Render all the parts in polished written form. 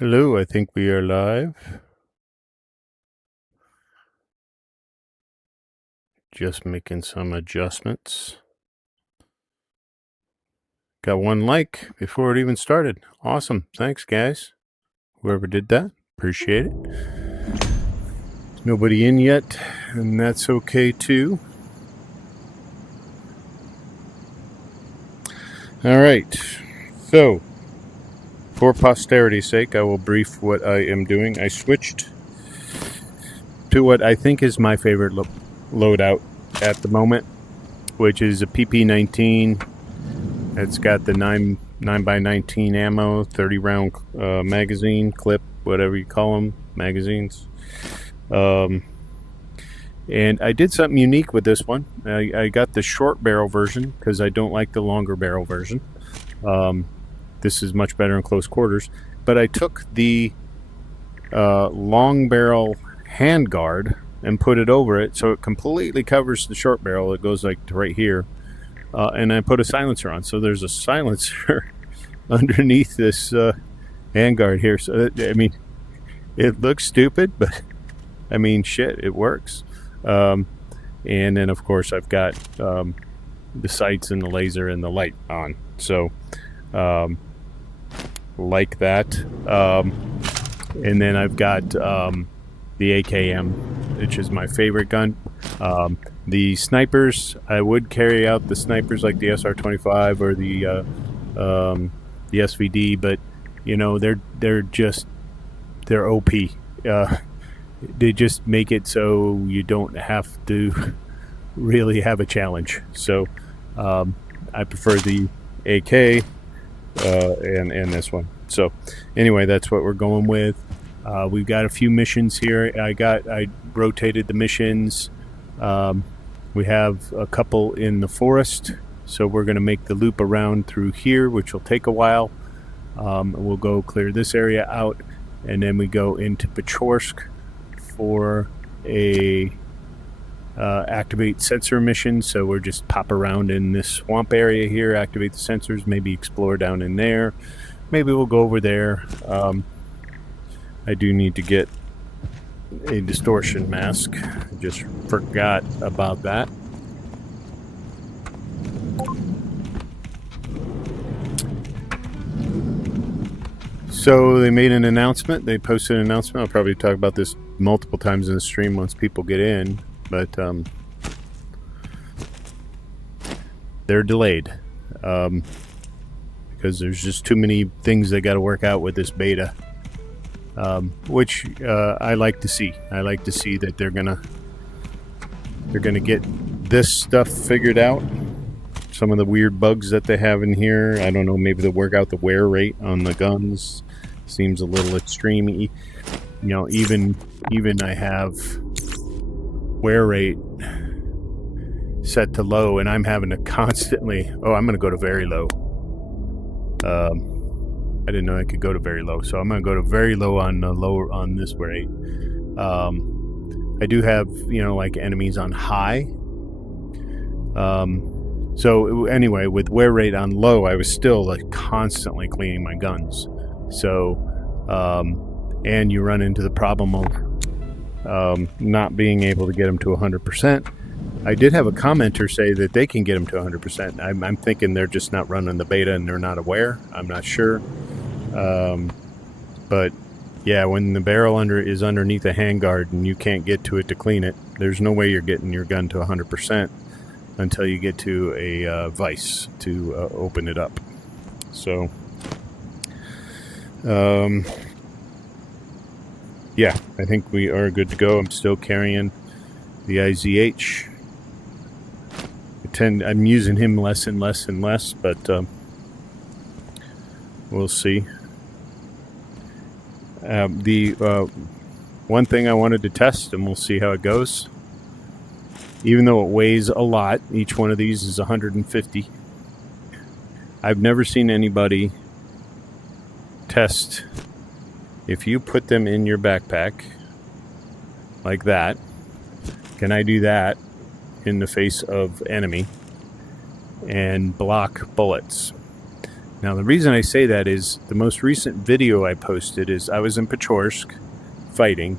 Hello, I think we are live. Just making some adjustments. Got one like before it even started. Awesome. Thanks, guys. Whoever did that, appreciate it. There's nobody in yet, and that's okay too. All right. So, for posterity's sake, I will brief what I am doing. I switched to what I think is my favorite loadout at the moment, which is a PP-19. It's got the 9x19 ammo, 30 round magazine clip, whatever you call them, magazines. And I did something unique with this one. I got the short barrel version because I don't like the longer barrel version. This is much better in close quarters. But I took the long barrel handguard and put it over it so it completely covers the short barrel. It goes like to right here. And I put a silencer on. So there's a silencer underneath this handguard here. So, I mean, it looks stupid, but I mean, shit, it works. And then, of course, I've got the sights and the laser and the light on. So, like that. And then I've got the AKM, which is my favorite gun. The snipers, I would carry out the snipers like the SR25 or the SVD, but you know they're OP. They just make it so you don't have to really have a challenge. So I prefer the AK and this one. So anyway, that's what we're going with. We've got a few missions here. I rotated the missions. We have a couple in the forest, so we're going to make the loop around through here, which will take a while. We'll go clear this area out, and then we go into Pechorsk for a activate sensor mission. So we're just pop around in this swamp area here, activate the sensors, maybe explore down in there. Maybe we'll go over there. I do need to get a distortion mask. I just forgot about that. So they made an announcement. They posted an announcement. I'll probably talk about this multiple times in the stream once people get in, but they're delayed because there's just too many things they got to work out with this beta. Which I like to see. I like to see that they're gonna get this stuff figured out. Some of the weird bugs that they have in here, I don't know. Maybe they'll work out the wear rate on the guns. Seems a little extreme-y. You know, even I have wear rate set to low, and I'm having to constantly. Oh, I'm gonna go to very low. I didn't know I could go to very low, so I'm going to go to very low on this rate. I do have, you know, like enemies on high. So anyway, with wear rate on low, I was still like constantly cleaning my guns. So, and you run into the problem of not being able to get them to 100%. I did have a commenter say that they can get them to 100%. I'm thinking they're just not running the beta and they're not aware. I'm not sure. But yeah, when the barrel is underneath a handguard and you can't get to it to clean it, there's no way you're getting your gun to 100% until you get to a vise to open it up. So, yeah, I think we are good to go. I'm still carrying the IZH. I'm using him less and less and less, but we'll see. The one thing I wanted to test, and we'll see how it goes. Even though it weighs a lot, each one of these is 150. I've never seen anybody test if you put them in your backpack like that. Can I do that in the face of enemy and block bullets? Now, the reason I say that is the most recent video I posted is I was in Pechorsk fighting,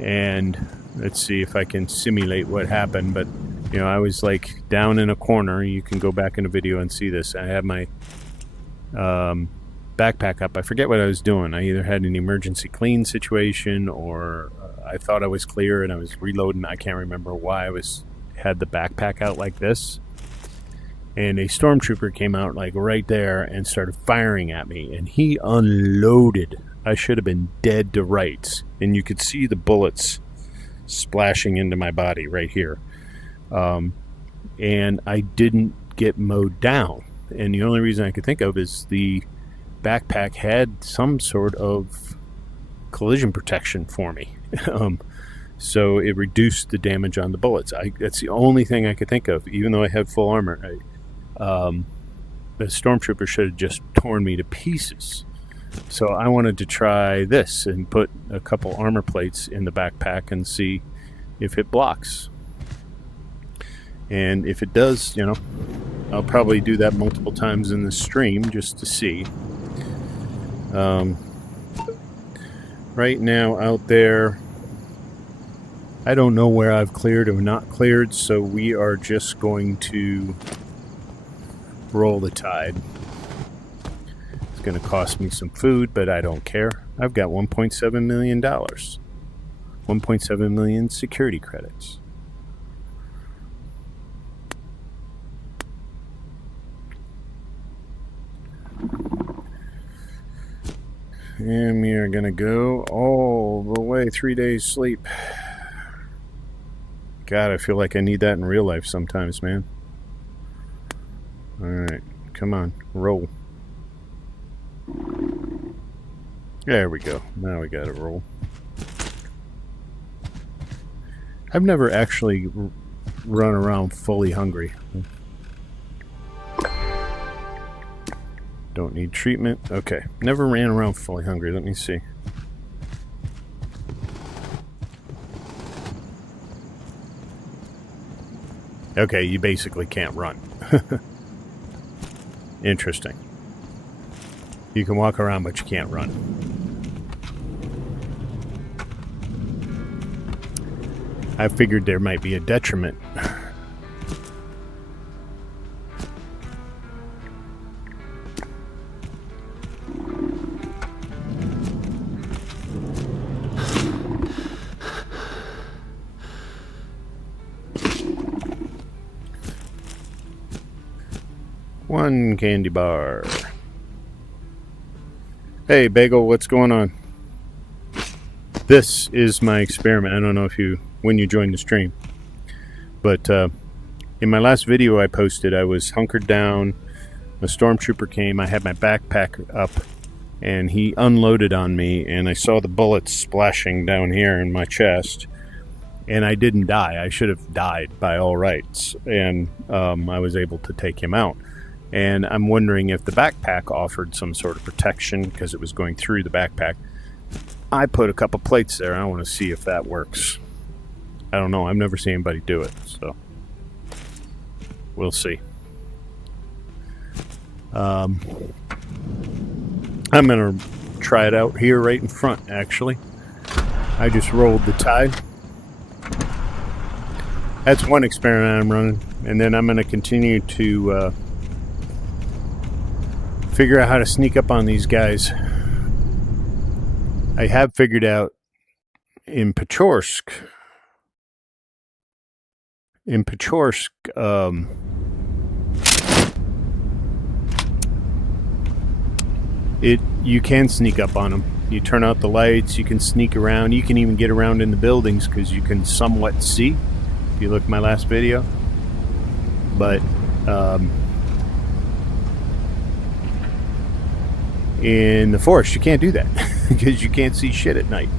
and let's see if I can simulate what happened, but you know, I was like down in a corner. You can go back in the video and see this. I had my backpack up. I forget what I was doing. I either had an emergency clean situation, or I thought I was clear and I was reloading. I can't remember why I had the backpack out like this. And a stormtrooper came out like right there and started firing at me, and he unloaded. I should have been dead to rights, and you could see the bullets splashing into my body right here. And I didn't get mowed down, and the only reason I could think of is the backpack had some sort of collision protection for me. So it reduced the damage on the bullets. That's the only thing I could think of, even though I had full armor. The stormtrooper should have just torn me to pieces. So I wanted to try this and put a couple armor plates in the backpack and see if it blocks. And if it does, you know, I'll probably do that multiple times in the stream just to see. Right now out there, I don't know where I've cleared or not cleared, so we are just going to roll the tide. It's going to cost me some food, but I don't care. I've got $1.7 million. 1.7 million security credits. And we are going to go all the way 3 days sleep. God, I feel like I need that in real life sometimes, man. Alright, come on, roll. There we go. Now we gotta roll. I've never actually run around fully hungry. Don't need treatment. Okay, never ran around fully hungry. Let me see. Okay, you basically can't run. Interesting. You can walk around, but you can't run. I figured there might be a detriment. One candy bar. Hey, Bagel, what's going on? This is my experiment. I don't know if when you joined the stream, but in my last video I posted, I was hunkered down. A stormtrooper came. I had my backpack up, and he unloaded on me, and I saw the bullets splashing down here in my chest, and I didn't die. I should have died by all rights, and I was able to take him out. And I'm wondering if the backpack offered some sort of protection because it was going through the backpack. I put a couple plates there. I want to see if that works. I don't know. I've never seen anybody do it, so we'll see. I'm going to try it out here right in front, actually. I just rolled the tide. That's one experiment I'm running. And then I'm going to continue to figure out how to sneak up on these guys. I have figured out in Pechorsk, you can sneak up on them. You turn out the lights, you can sneak around, you can even get around in the buildings because you can somewhat see, if you look at my last video. But in the forest you can't do that because you can't see shit at night.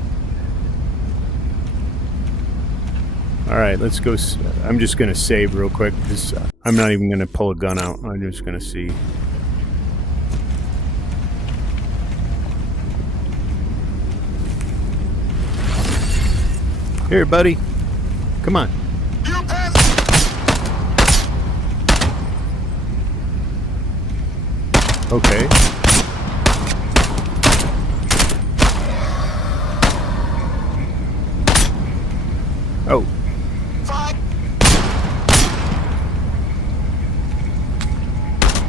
Alright, let's go. I'm just going to save real quick because I'm not even going to pull a gun out. I'm just going to see. Here, buddy. Come on. Okay. Oh.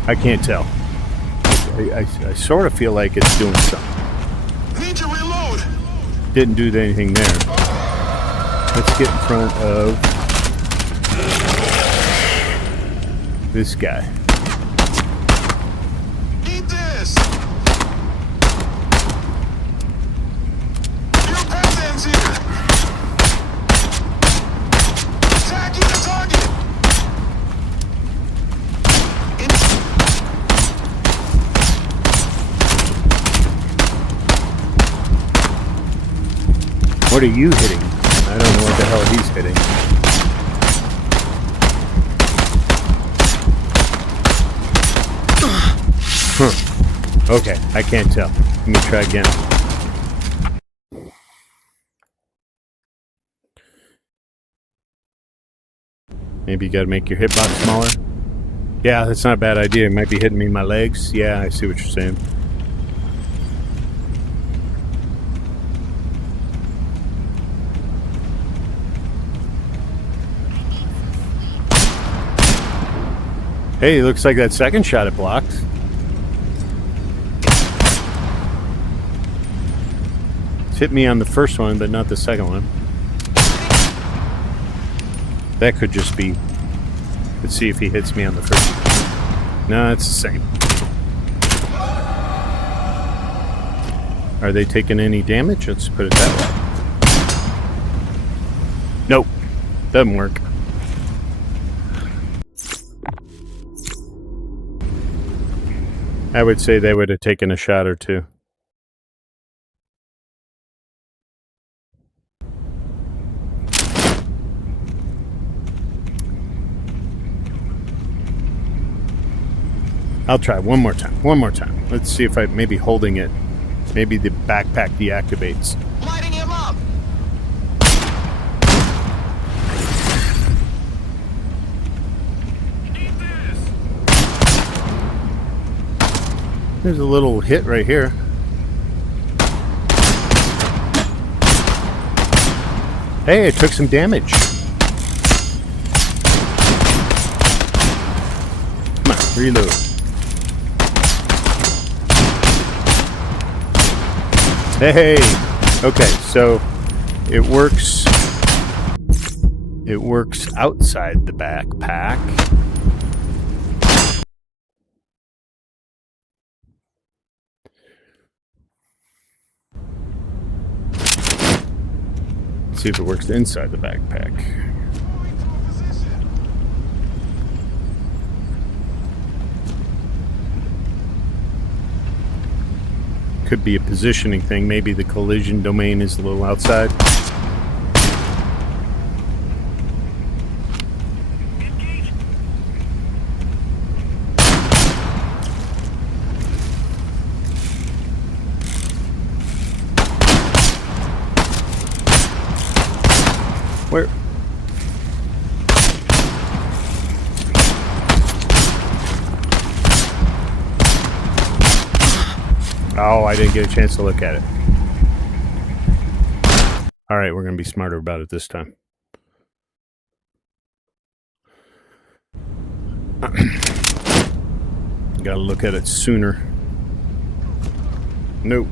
I can't tell. I sort of feel like it's doing something. Need to reload. Didn't do anything there. Let's get in front of this guy. Eat this. Your path ends here. Attacking the target. What are you hitting? I don't know what the hell he's hitting. Huh. Okay, I can't tell. Let me try again. Maybe you gotta make your hitbox smaller. Yeah, that's not a bad idea. It might be hitting me in my legs. Yeah, I see what you're saying. Hey, looks like that second shot it blocked. It's hit me on the first one, but not the second one. That could just be... Let's see if he hits me on the first one. No, it's the same. Are they taking any damage? Let's put it that way. Nope. Doesn't work. I would say they would have taken a shot or two. I'll try one more time. One more time. Let's see if I maybe holding it. Maybe the backpack deactivates. Lighting him up. There's a little hit right here. Hey, it took some damage. Come on, reload. Hey! Okay, so it works. It works outside the backpack. See if it works inside the backpack. Could be a positioning thing. Maybe the collision domain is a little outside. Where? Oh, I didn't get a chance to look at it. All right, we're going to be smarter about it this time. Got to look at it sooner. Nope.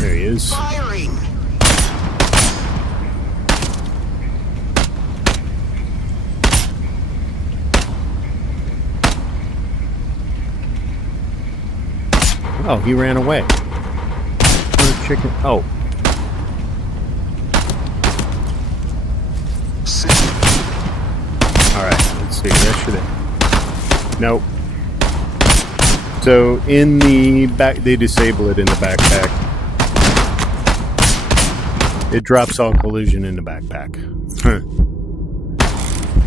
There he is. Firing. Oh, he ran away. What a chicken. Oh. Alright, let's see. That should have. Nope. So in the back, they disable it in the backpack. It drops all collision in the backpack. Huh.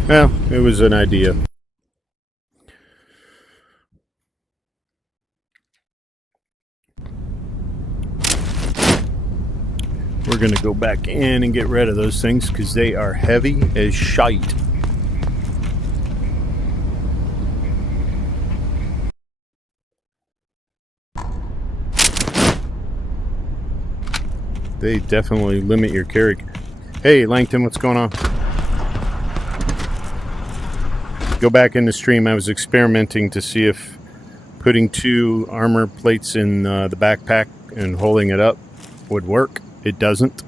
Well, it was an idea. we're going to go back in and get rid of those things because they are heavy as shite. They definitely limit your carry. Hey, Langton, what's going on? Go back in the stream. I was experimenting to see if putting 2 armor plates in the backpack and holding it up would work. It doesn't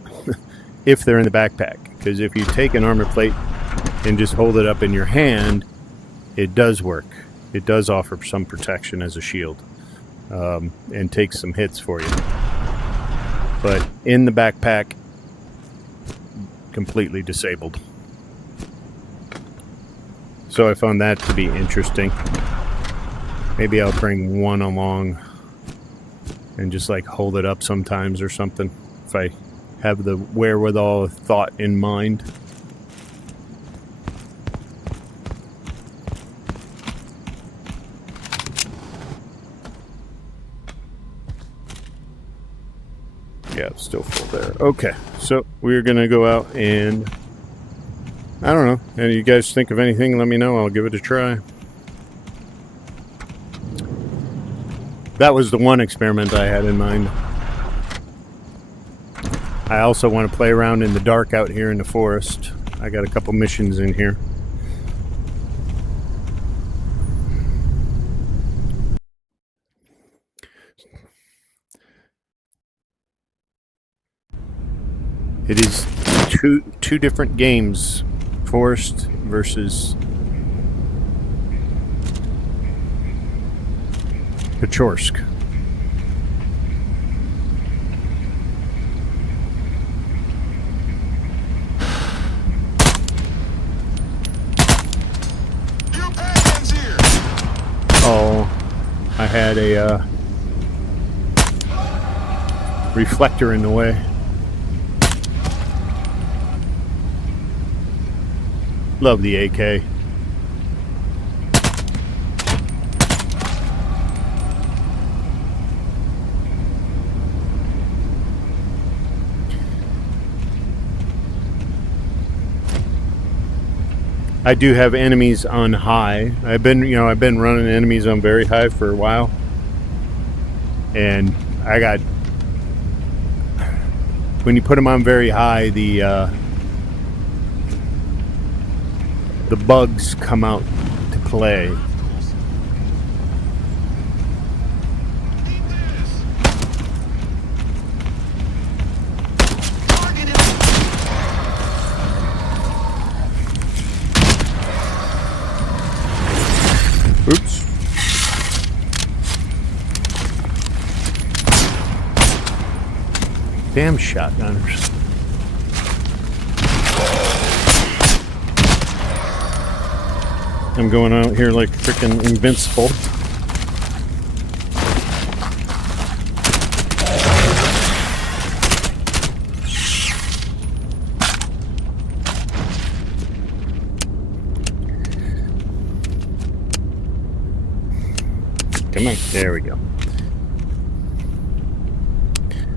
if they're in the backpack, because if you take an armor plate and just hold it up in your hand, it does work. It does offer some protection as a shield, and takes some hits for you. But in the backpack, completely disabled. So I found that to be interesting. Maybe I'll bring one along and just like hold it up sometimes or something, if I have the wherewithal of thought in mind. Yeah, it's still full there. Okay, so we're gonna go out and I don't know. And you guys think of anything, let me know. I'll give it a try. That was the one experiment I had in mind. I also want to play around in the dark out here in the forest. I got a couple missions in here. It is two different games. Forest versus Pechorsk. Oh, I had a reflector in the way. Love the AK. I do have enemies on high. I've been running enemies on very high for a while. And I got, when you put them on very high, the bugs come out to play. Oops. Damn shotgunners. I'm going out here like freaking invincible. Come on, there we go.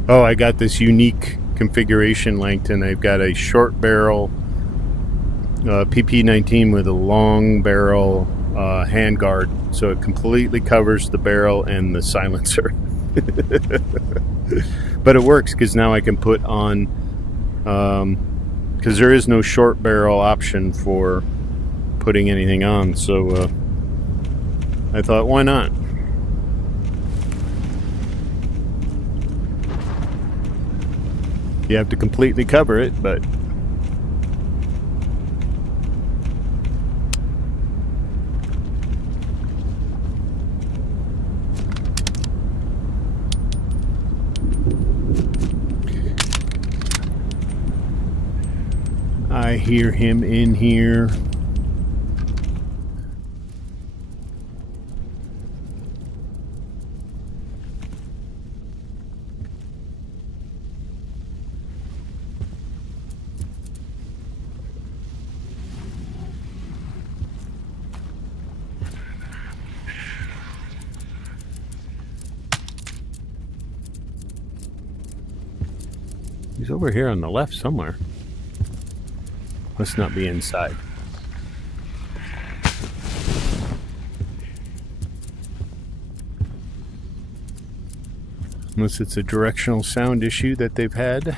Oh, I got this unique configuration, Langton. I've got a short barrel PP-19 with a long barrel handguard, so it completely covers the barrel and the silencer. But it works because now I can put on, because there is no short barrel option for putting anything on, so I thought, why not? You have to completely cover it, but I hear him in here. He's over here on the left somewhere. Must not be inside. Unless it's a directional sound issue that they've had.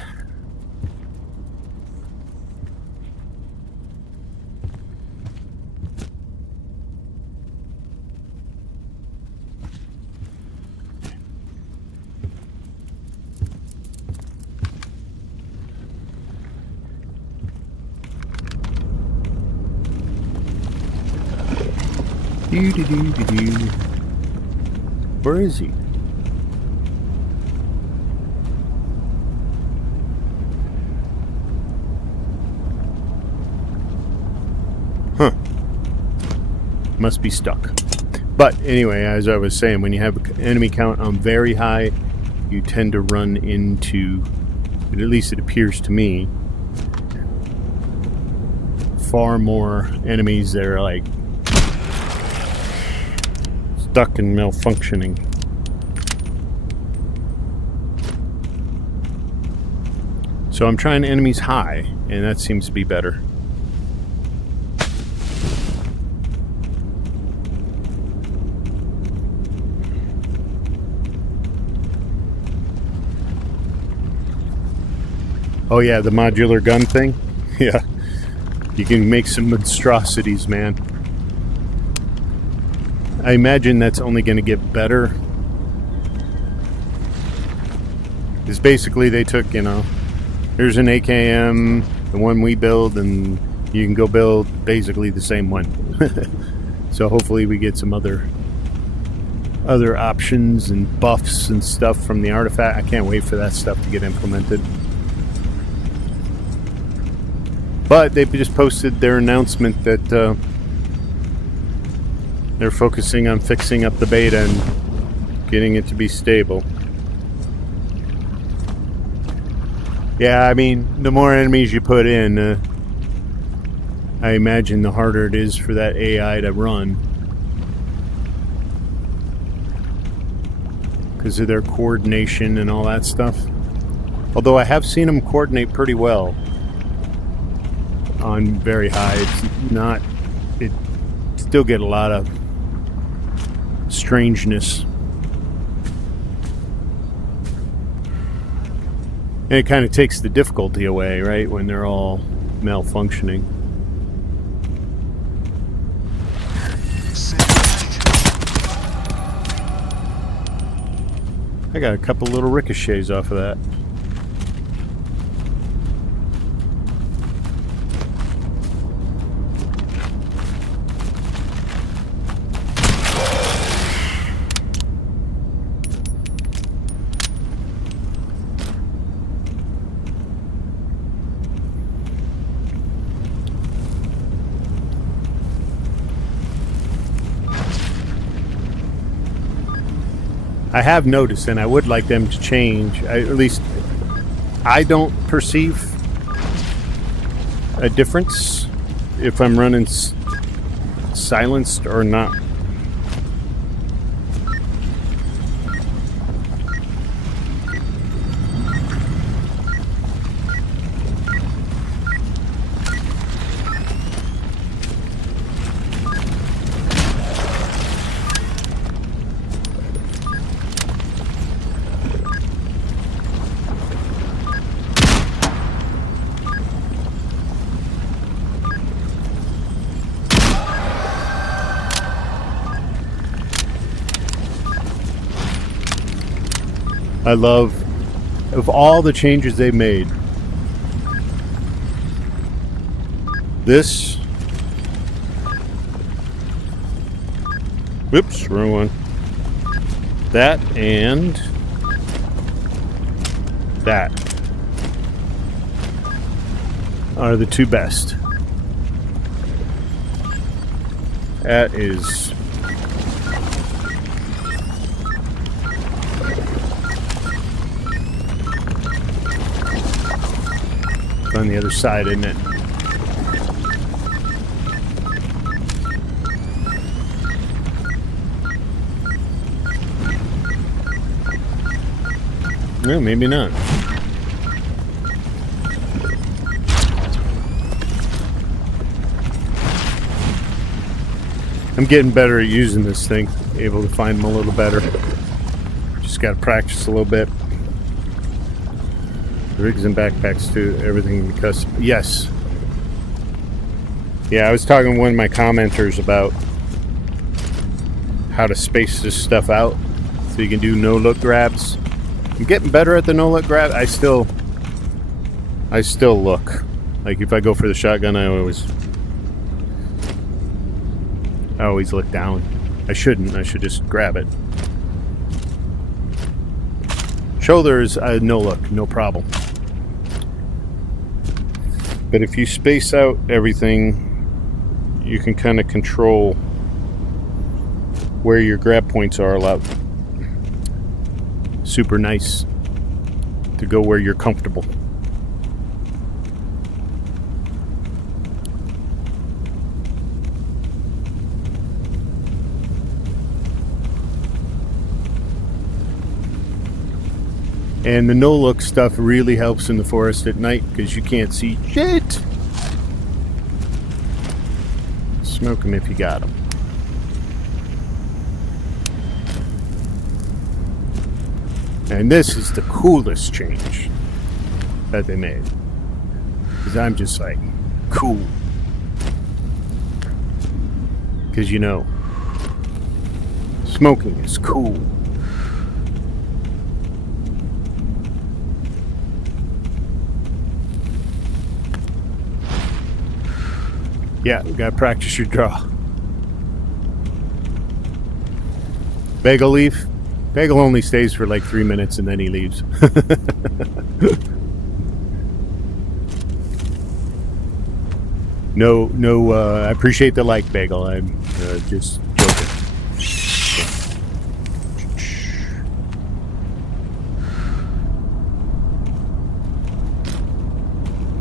Where is he? Huh. Must be stuck. But anyway, as I was saying, when you have an enemy count on very high, you tend to run into, at least it appears to me, far more enemies that are like stuck and malfunctioning. So I'm trying enemies high, and that seems to be better. Oh yeah, the modular gun thing? Yeah. You can make some monstrosities, man. I imagine that's only going to get better. Because basically they took, here's an AKM, the one we build, and you can go build basically the same one. So hopefully we get some other options and buffs and stuff from the artifact. I can't wait for that stuff to get implemented. But they just posted their announcement that they're focusing on fixing up the beta and getting it to be stable. Yeah, I mean, the more enemies you put in, I imagine the harder it is for that AI to run. Because of their coordination and all that stuff. Although I have seen them coordinate pretty well on very high. It's not... It still get a lot of strangeness. And it kind of takes the difficulty away, right? When they're all malfunctioning. I got a couple little ricochets off of that. I have noticed, and I would like them to change, at least I don't perceive a difference if I'm running silenced or not. I love, of all the changes they made, this, whoops, wrong one, that and that are the two best. That is on the other side, isn't it? No, maybe not. I'm getting better at using this thing. Able to find them a little better. Just got to practice a little bit. Rigs and backpacks too. Everything because yes. Yeah, I was talking to one of my commenters about how to space this stuff out so you can do no-look grabs. I'm getting better at the no-look grab. I still look. Like if I go for the shotgun, I always look down. I shouldn't. I should just grab it. Shoulders, no look, no problem. But if you space out everything, you can kind of control where your grab points are a lot. Super nice to go where you're comfortable. And the no-look stuff really helps in the forest at night because you can't see shit. Smoke them if you got them. And this is the coolest change that they made. Because I'm just like, cool. Because you know, smoking is cool. Yeah, we gotta practice your draw. Bagel leave. Bagel only stays for like 3 minutes and then he leaves. No, I appreciate the like, Bagel. I'm just joking.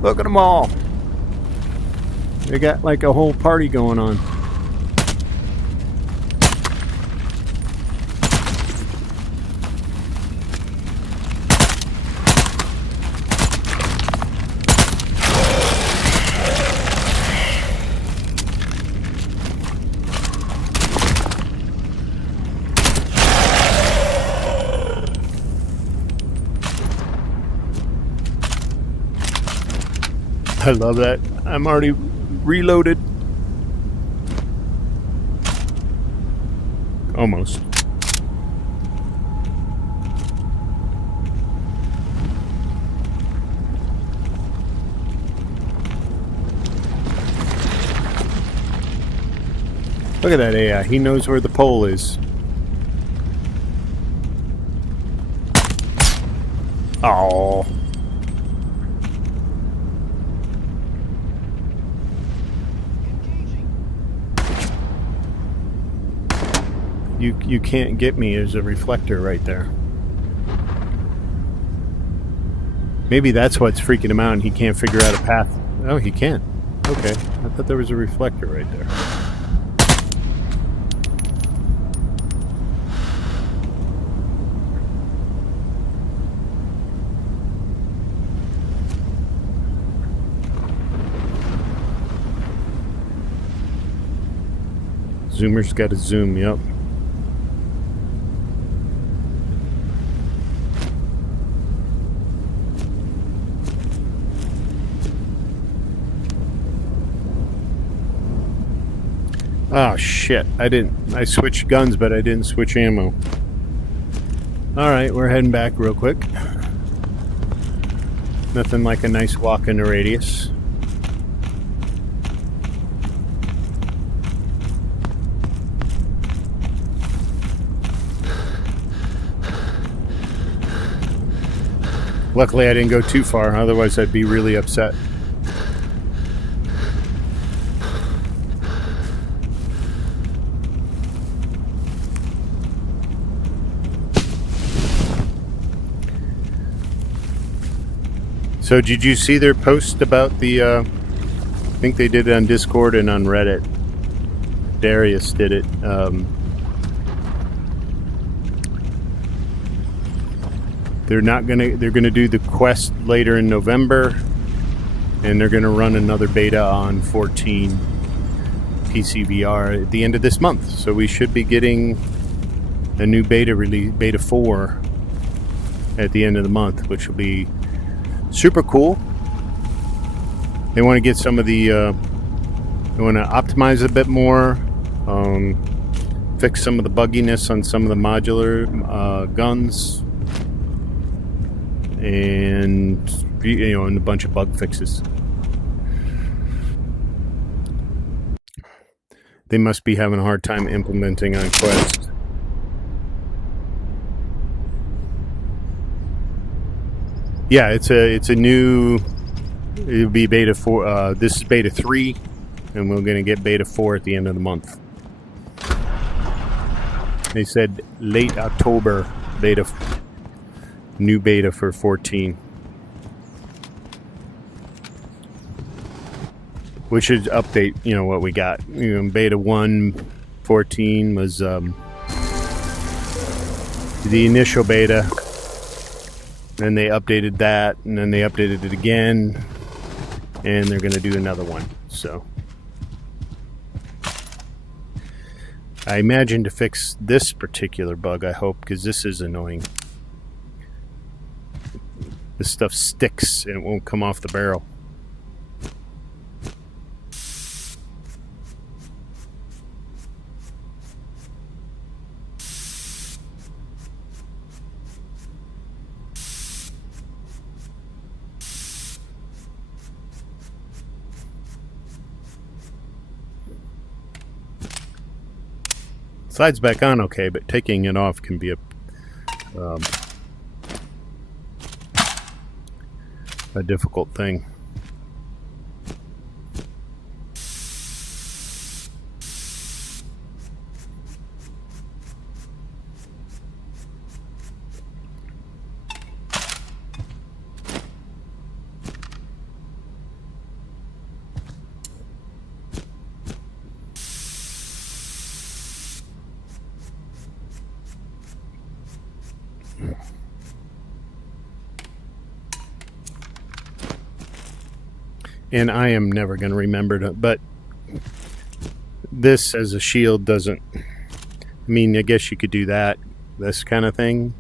Look at them all. They got like a whole party going on. I love that. I'm already reloaded. Almost. Look at that AI. He knows where the pole is. Oh. You can't get me as a reflector right there. Maybe that's what's freaking him out and he can't figure out a path. Oh, he can. Okay. I thought there was a reflector right there. Zoomer's got to zoom, yep. Oh shit, I switched guns, but I didn't switch ammo. Alright, we're heading back real quick. Nothing like a nice walk in the radius. Luckily I didn't go too far, otherwise I'd be really upset. So did you see their post about the, I think they did it on Discord and on Reddit. Darius did it. They're gonna do the quest later in November, and they're gonna run another beta on 14. PCVR at the end of this month. So we should be getting a new beta release, beta 4, at the end of the month, which will be super cool. They want to get some of the, they want to optimize a bit more, fix some of the bugginess on some of the modular guns, and and a bunch of bug fixes. They must be having a hard time implementing on Quest. Yeah, it's a new. It'll be beta 4. This is beta 3, and we're going to get beta 4 at the end of the month. They said late October beta, new beta for 14. We should update, what we got. Beta 1.14 was the initial beta. Then they updated that, and then they updated it again, and they're going to do another one. So I imagine to fix this particular bug, I hope, because this is annoying. This stuff sticks and it won't come off the barrel. Slides back on okay, but taking it off can be a difficult thing. And I am never going to remember to, but this as a shield doesn't, I guess you could do that, this kind of thing.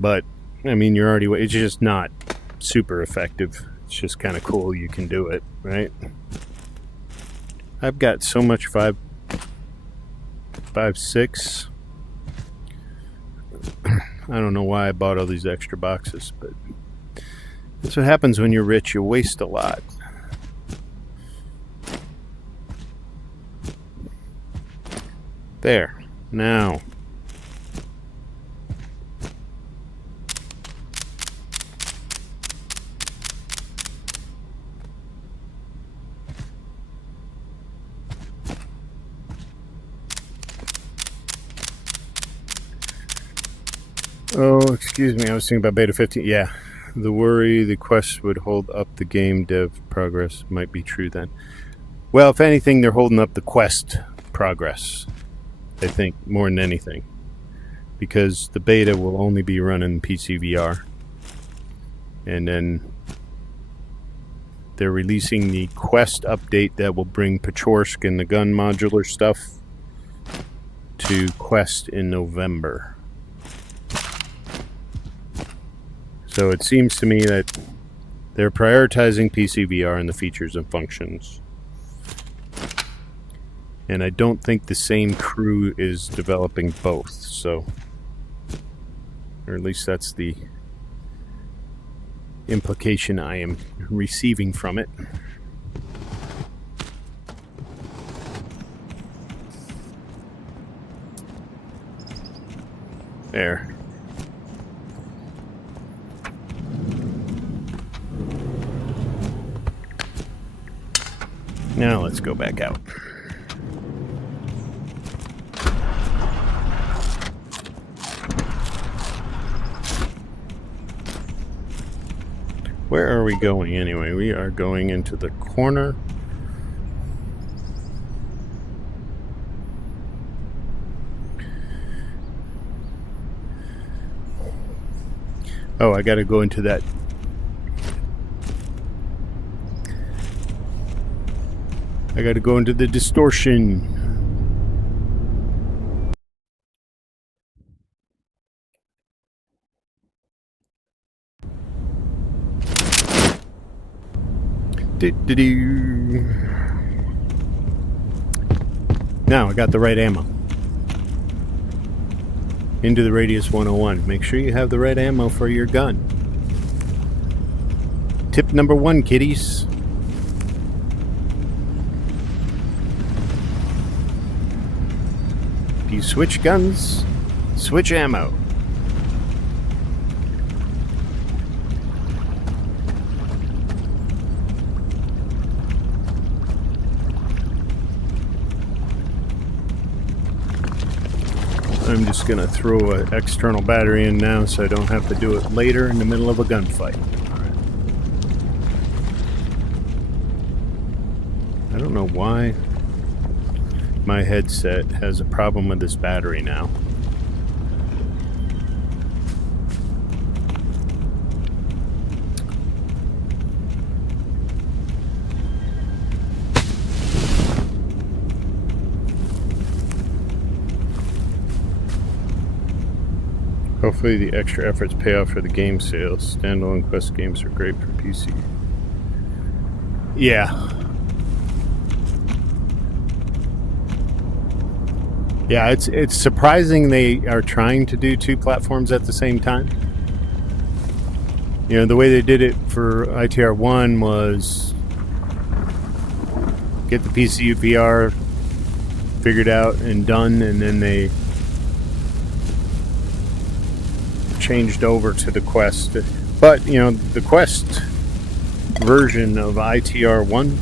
But, you're already, it's just not super effective. It's just kind of cool you can do it, right? I've got so much 5.6. I don't know why I bought all these extra boxes, but that's what happens when you're rich. You waste a lot. There. Now. Oh, excuse me. I was thinking about beta 15. Yeah. The worry the quest would hold up the game dev progress might be true then. Well, if anything, they're holding up the quest progress, I think, more than anything. Because the beta will only be running PCVR. And then they're releasing the quest update that will bring Pachorsk and the gun modular stuff to quest in November. So it seems to me that they're prioritizing PCVR and the features and functions. And I don't think the same crew is developing both, so, or at least that's the implication I am receiving from it. There. Now let's go back out. Where are we going anyway? We are going into the corner. Oh, I gotta go into that I gotta go into the distortion. Now I got the right ammo. Into the radius 101. Make sure you have the right ammo for your gun. Tip number 1, kiddies. If you switch guns, switch ammo. I'm just going to throw an external battery in now so I don't have to do it later in the middle of a gunfight. I don't know why my headset has a problem with this battery now. Hopefully the extra efforts pay off for the game sales. Standalone Quest games are great for PC. Yeah. Yeah, it's surprising they are trying to do 2 platforms at the same time. You know, the way they did it for ITR 1 was get the PCVR figured out and done, and then they changed over to the Quest. But, you know, the Quest version of ITR 1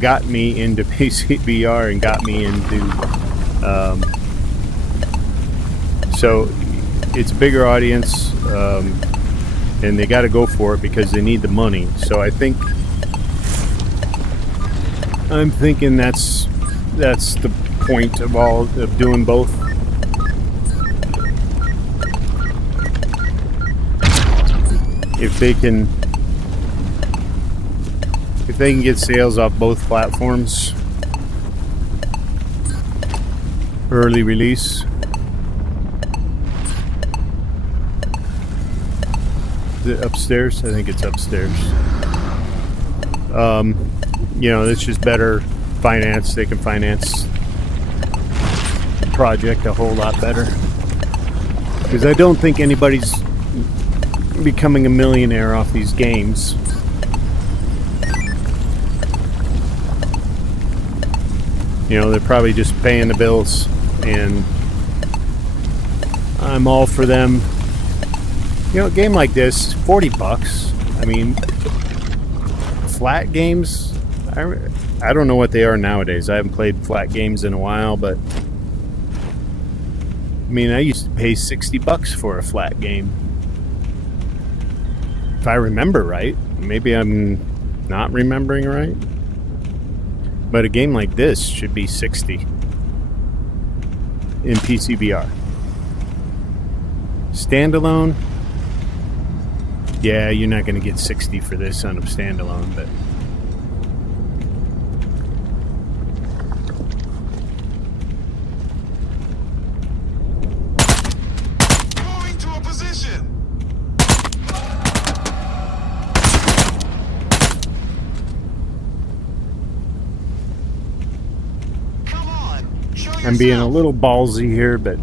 got me into PCVR and got me into so it's a bigger audience, and they got to go for it because they need the money. So I'm thinking that's the point of doing both. If they can get sales off both platforms, early release. Is it upstairs? I think it's upstairs. You know, it's just better finance. They can finance the project a whole lot better. Because I don't think anybody's becoming a millionaire off these games. You know, they're probably just paying the bills, and I'm all for them. You know, a game like this, $40. I mean, flat games, I don't know what they are nowadays. I haven't played flat games in a while, but I mean, I used to pay $60 for a flat game. If I remember right. Maybe I'm not remembering right. But a game like this should be $60 in PCVR. Standalone, yeah, you're not going to get $60 for this on a standalone, but Moving to a position. Come on, show yourself. I'm being a little ballsy here, but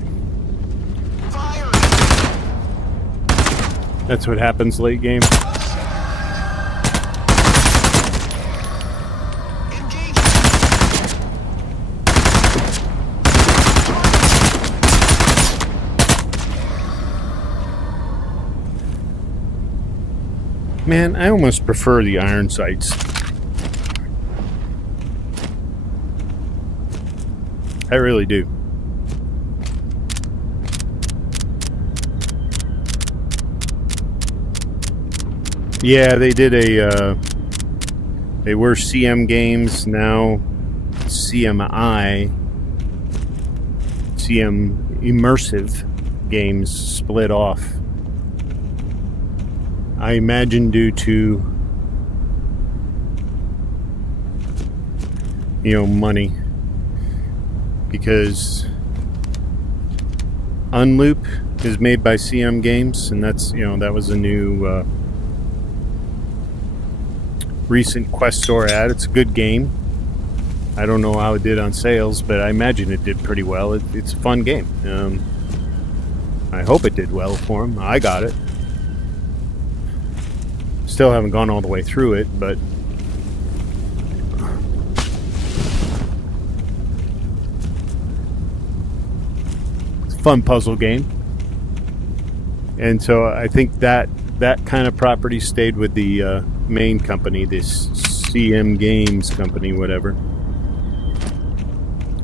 Fire. that's what happens late game. Engage. Man, I almost prefer the iron sights. I really do. Yeah, they did they were CM games, now CMI, CM immersive games split off. I imagine due to money, because Unloop is made by CM Games, and that's that was a new recent Quest Store ad. It's a good game. I don't know how it did on sales, but I imagine it did pretty well. It's a fun game. I hope it did well for them. I got it. Still haven't gone all the way through it, but it's a fun puzzle game. And so I think that kind of property stayed with the main company, this CM Games company, whatever.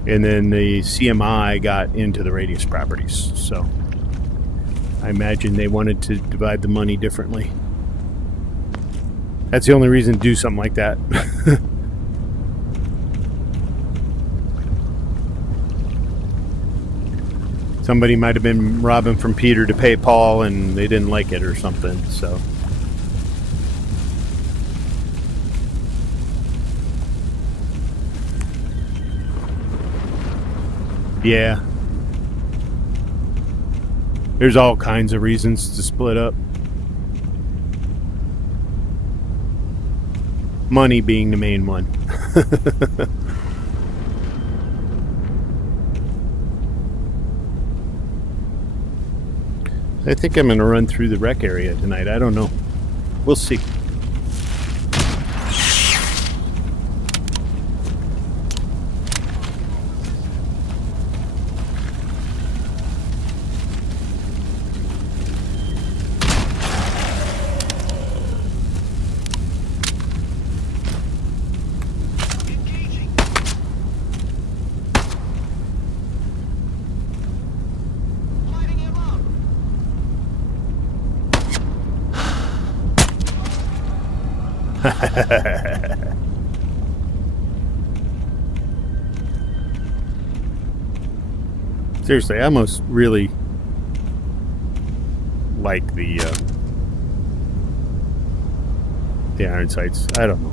And then the CMI got into the Radius properties. So I imagine they wanted to divide the money differently. That's the only reason to do something like that. Somebody might have been robbing from Peter to pay Paul, and they didn't like it or something, so. Yeah. There's all kinds of reasons to split up. Money being the main one. I think I'm going to run through the rec area tonight. I don't know. We'll see. Seriously, I almost really like the iron sights. I don't know.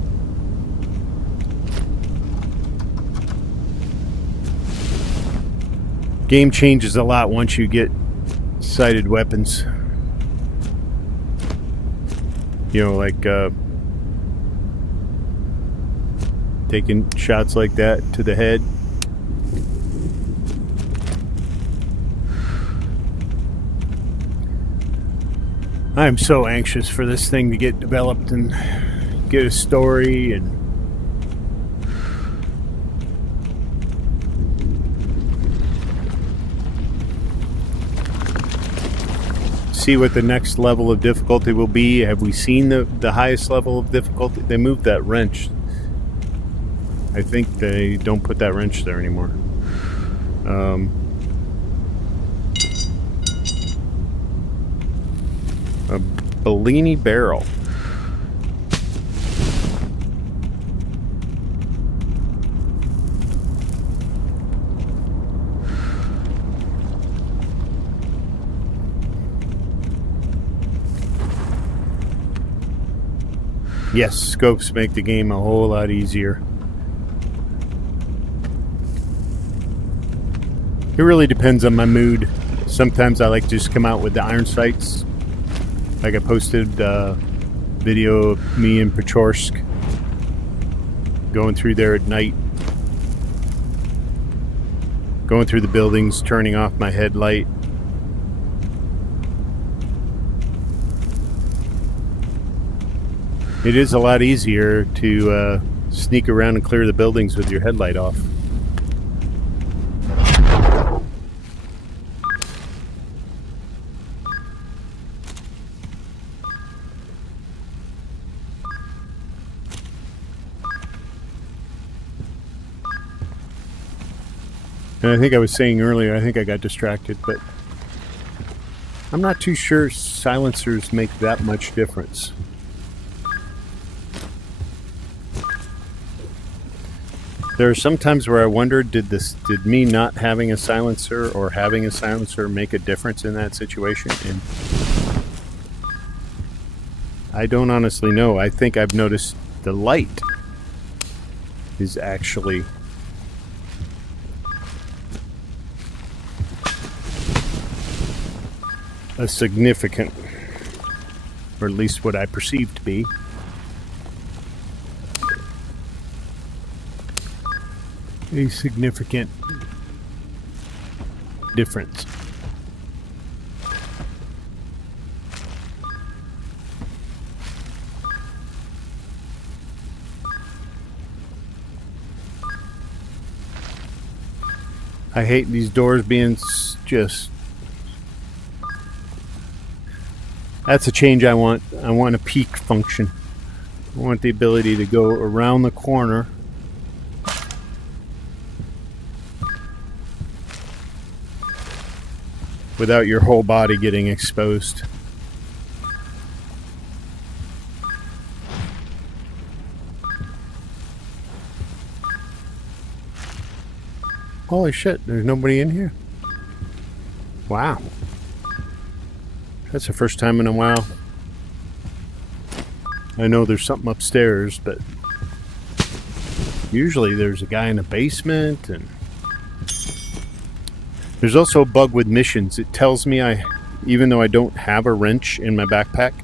Game changes a lot once you get sighted weapons. Like taking shots like that to the head. I'm so anxious for this thing to get developed and get a story and see what the next level of difficulty will be. Have we seen the highest level of difficulty? They moved that wrench. I think they don't put that wrench there anymore. A Bellini barrel. Yes, scopes make the game a whole lot easier. It really depends on my mood. Sometimes I like to just come out with the iron sights. Like I posted a video of me in Pechorsk going through there at night. Going through the buildings, turning off my headlight. It is a lot easier to sneak around and clear the buildings with your headlight off. And I think I was saying earlier, I think I got distracted, but I'm not too sure silencers make that much difference. There are some times where I wonder, did me not having a silencer or having a silencer make a difference in that situation? And I don't honestly know. I think I've noticed the light is actually a significant, or at least what I perceive to be, a significant difference. I hate these doors being just... That's a change I want. I want a peek function. I want the ability to go around the corner without your whole body getting exposed. Holy shit, there's nobody in here. Wow. That's the first time in a while. I know there's something upstairs, but usually there's a guy in the basement, and there's also a bug with missions. It tells me even though I don't have a wrench in my backpack,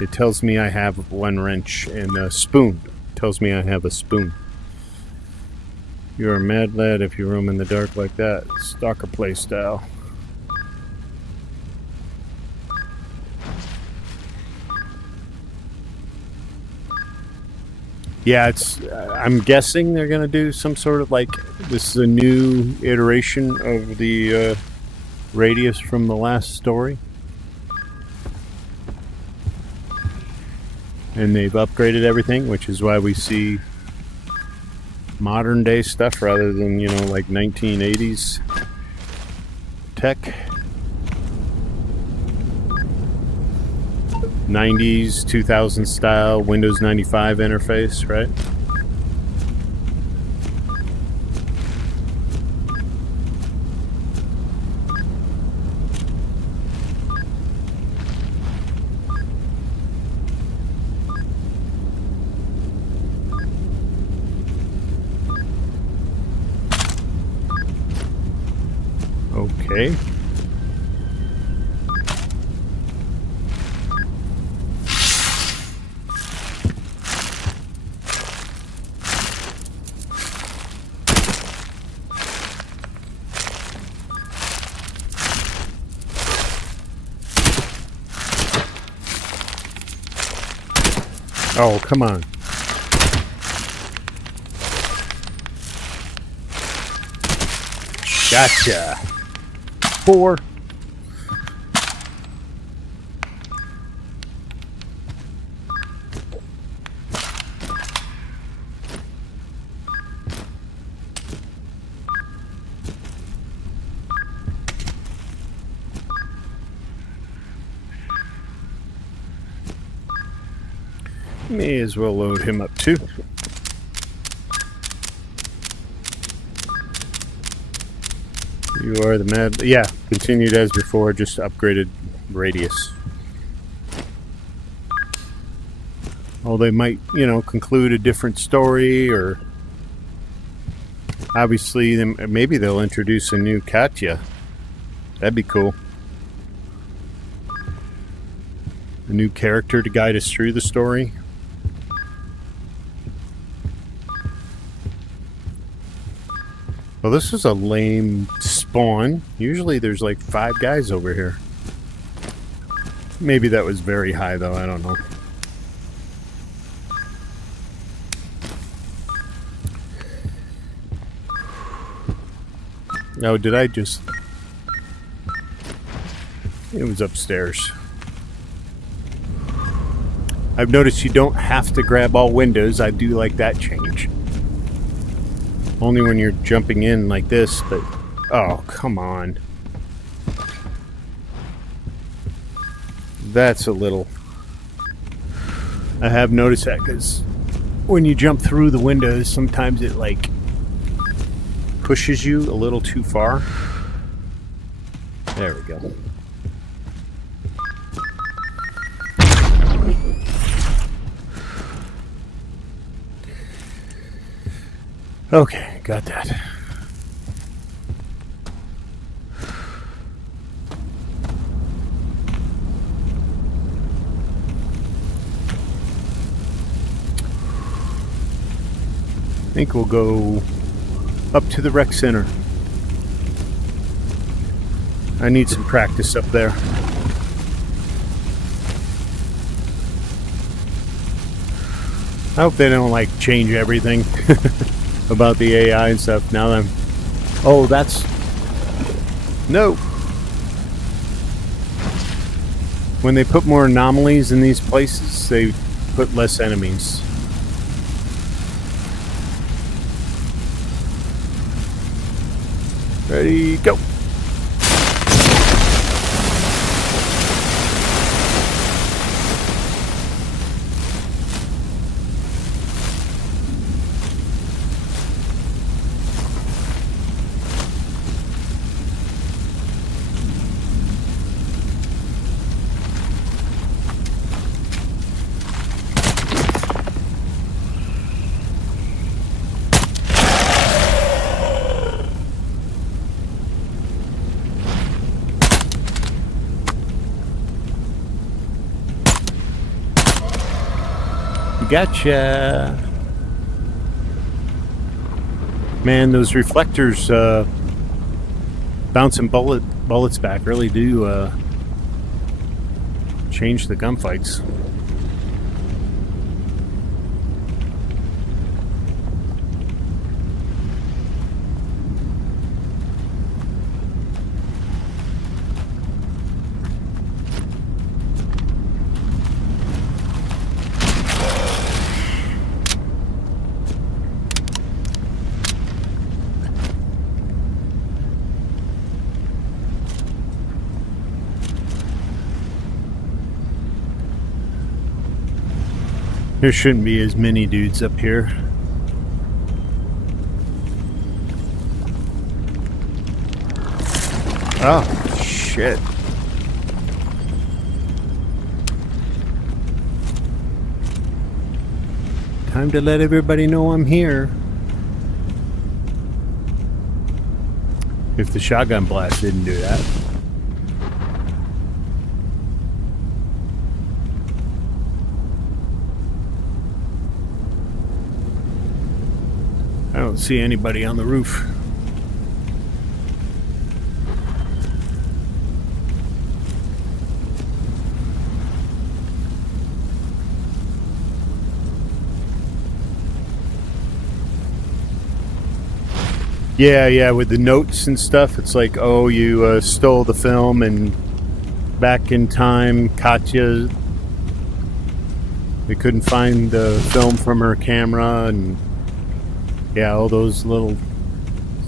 it tells me I have one wrench and a spoon. It tells me I have a spoon. You're a mad lad if you roam in the dark like that. Stalker play style. Yeah, I'm guessing they're going to do some sort of this is a new iteration of the radius from the last story. And they've upgraded everything, which is why we see modern day stuff rather than, 1980s tech. 90s, 2000 style Windows 95 interface, right? Okay. Oh, come on. Gotcha. 4. May as well load him up too. You are the mad... Yeah, continued as before, just upgraded radius. Oh, they might, conclude a different story, or... Obviously, maybe they'll introduce a new Katya. That'd be cool. A new character to guide us through the story. Well, this is a lame spawn. Usually there's 5 guys over here. Maybe that was very high, though. I don't know. No, did I just... It was upstairs. I've noticed you don't have to grab all windows. I do like that change. Only when you're jumping in like this, but... Oh, come on. That's a little... I have noticed that, because when you jump through the windows, sometimes it, pushes you a little too far. There we go. Okay, got that. think we'll go up to the rec center. I need some practice up there. I hope they don't like change everything about the AI and stuff. Now that oh, that's no. When they put more anomalies in these places, they put less enemies. Ready, go. Gotcha. Man, those reflectors bouncing bullets back really do change the gunfights. There shouldn't be as many dudes up here. Oh, shit. Time to let everybody know I'm here. If the shotgun blast didn't do that. I don't see anybody on the roof. Yeah, with the notes and stuff, it's like, oh, you stole the film and back in time, Katya, they couldn't find the film from her camera, and yeah, all those little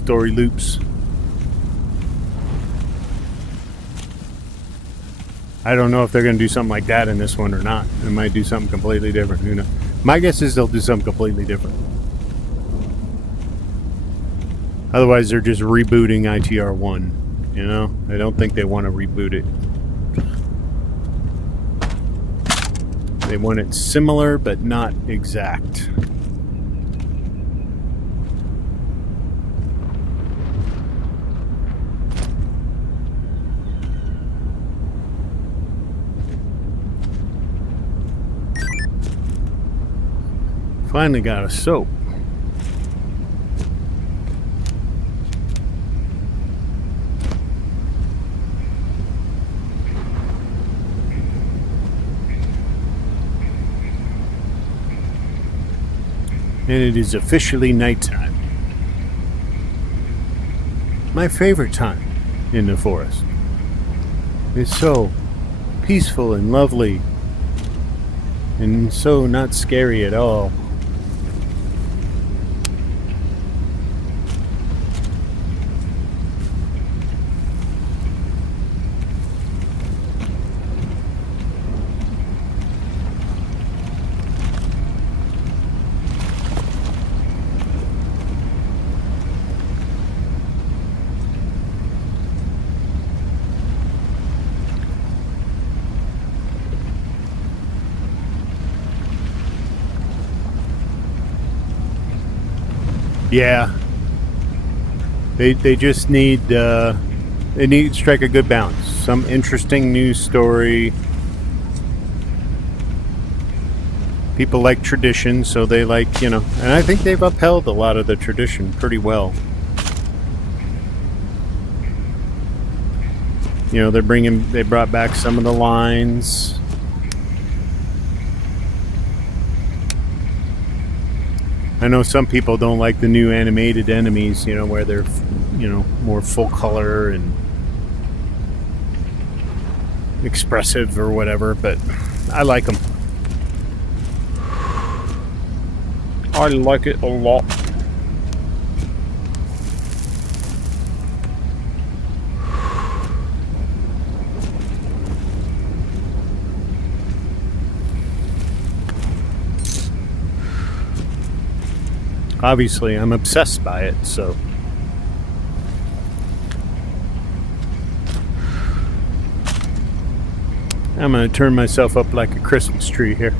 story loops. I don't know if they're going to do something like that in this one or not. They might do something completely different. Who knows? My guess is they'll do something completely different. Otherwise, they're just rebooting ITR1. You know? I don't think they want to reboot it. They want it similar, but not exact. Finally got a soap. And it is officially nighttime. My favorite time in the forest. It's so peaceful and lovely, and so not scary at all. Yeah, they just need they need to strike a good balance. Some interesting news story, People like tradition, so they like, and I think they've upheld a lot of the tradition pretty well. They brought back some of the lines. I know some people don't like the new animated enemies, where they're, more full color and expressive or whatever, but I like them. I like it a lot. Obviously, I'm obsessed by it, so. I'm going to turn myself up like a Christmas tree here.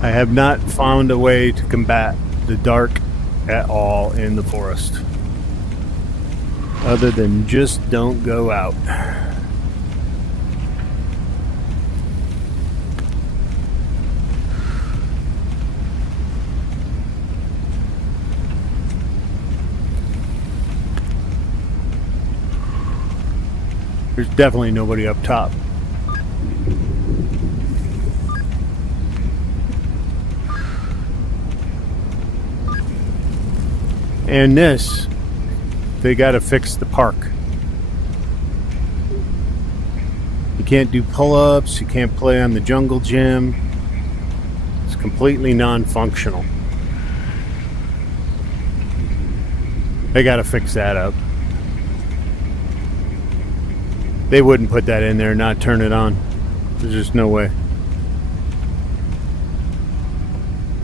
I have not found a way to combat the dark at all in the forest, other than just don't go out. There's definitely nobody up top. And they gotta fix the park. You can't do pull-ups, you can't play on the jungle gym. It's completely non-functional. They gotta fix that up. They wouldn't put that in there and not turn it on. There's just no way.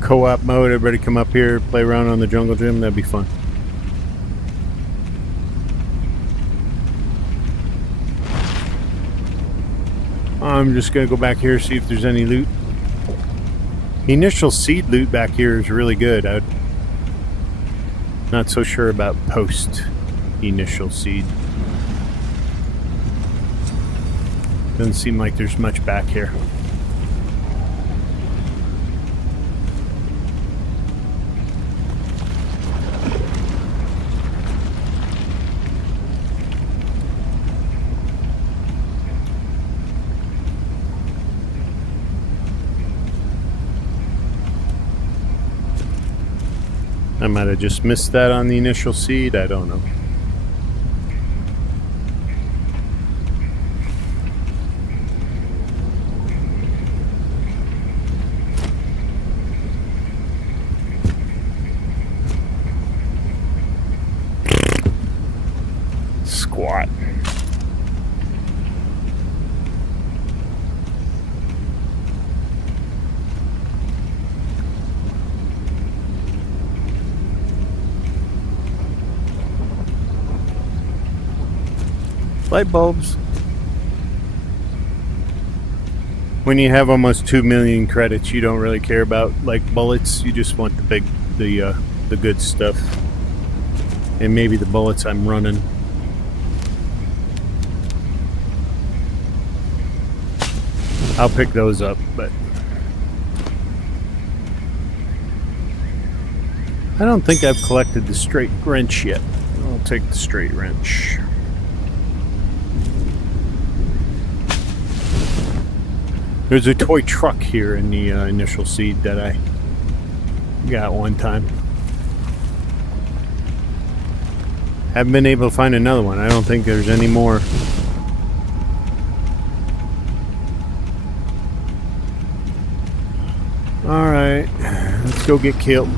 Co-op mode, everybody come up here, play around on the jungle gym, that'd be fun. I'm just gonna go back here, see if there's any loot. The initial seed loot back here is really good. I'm not so sure about post initial seed. Doesn't seem like there's much back here. I might have just missed that on the initial seed, I don't know. Squat. Light bulbs. When you have almost 2 million credits, you don't really care about like bullets. You just want the good stuff, and maybe the bullets I'm running. I'll pick those up, but I don't think I've collected the straight wrench yet. I'll take the straight wrench. There's a toy truck here in the initial seed that I got one time. Haven't been able to find another one. I don't think there's any more. Alright, let's go get killed.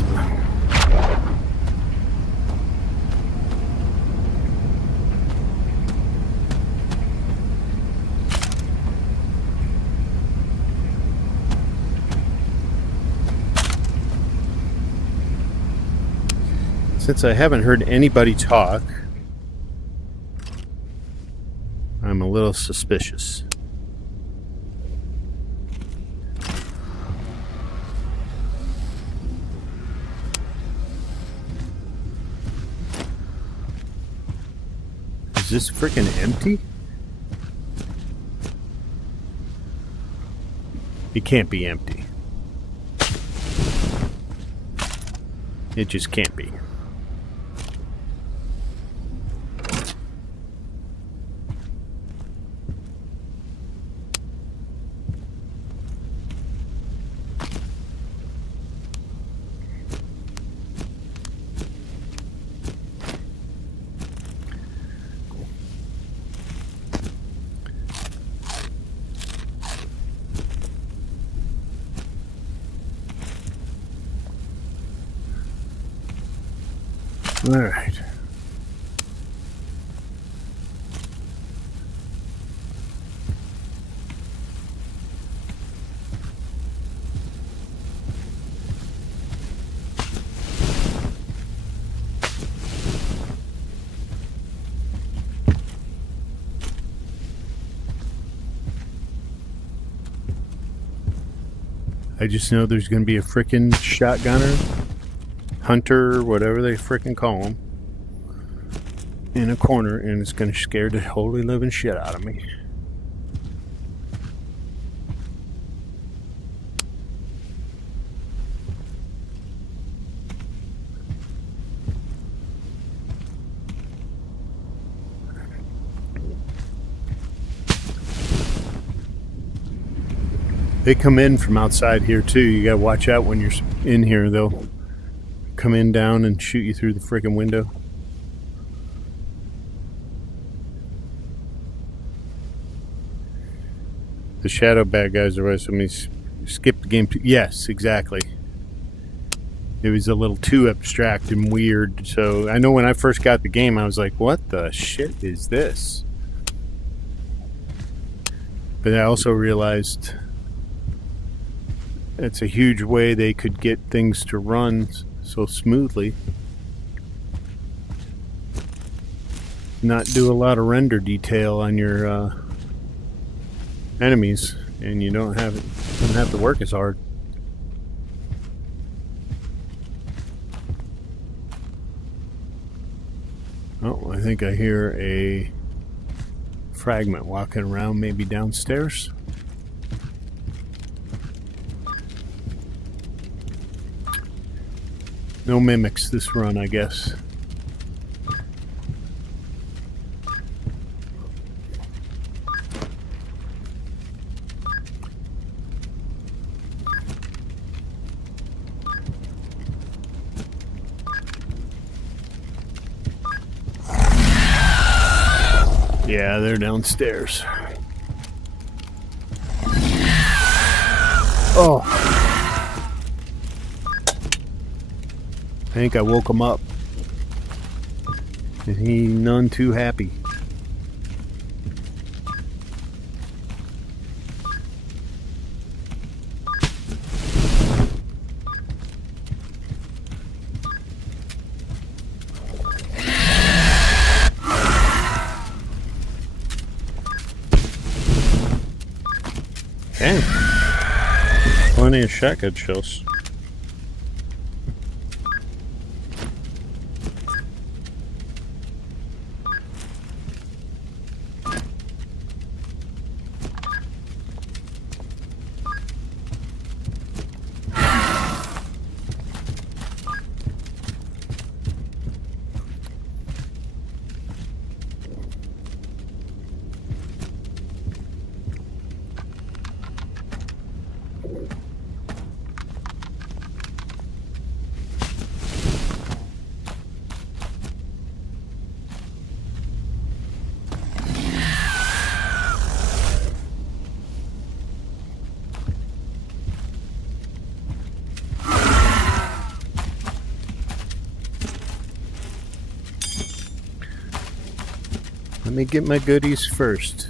Since I haven't heard anybody talk, I'm a little suspicious. Is this freaking empty? It can't be empty. It just can't be. All right. I just know there's going to be a frickin' shotgunner, hunter, whatever they frickin' call them, in a corner, and it's going to scare the holy living shit out of me. They come in from outside here too. You gotta watch out when you're in here. They'll come in down and shoot you through the freaking window. The shadow bad guys are always, I mean, skip the game. Yes, exactly. It was a little too abstract and weird. So I know when I first got the game, I was like, what the shit is this? But I also realized it's a huge way they could get things to run so smoothly. Not do a lot of render detail on your enemies, and you don't have to work as hard. Oh, I think I hear a fragment walking around, maybe downstairs. No mimics this run, I guess. Yeah, they're downstairs. Oh. I think I woke him up. And he none too happy. Okay. Plenty of shotgun shells. Let me get my goodies first.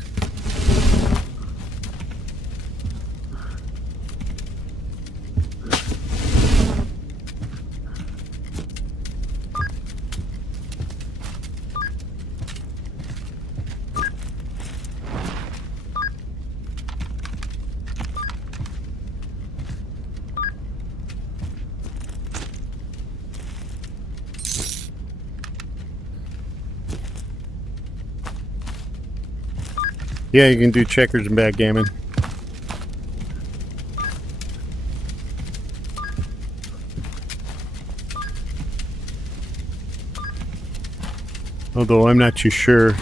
Yeah, you can do checkers and backgammon. Although I'm not too sure.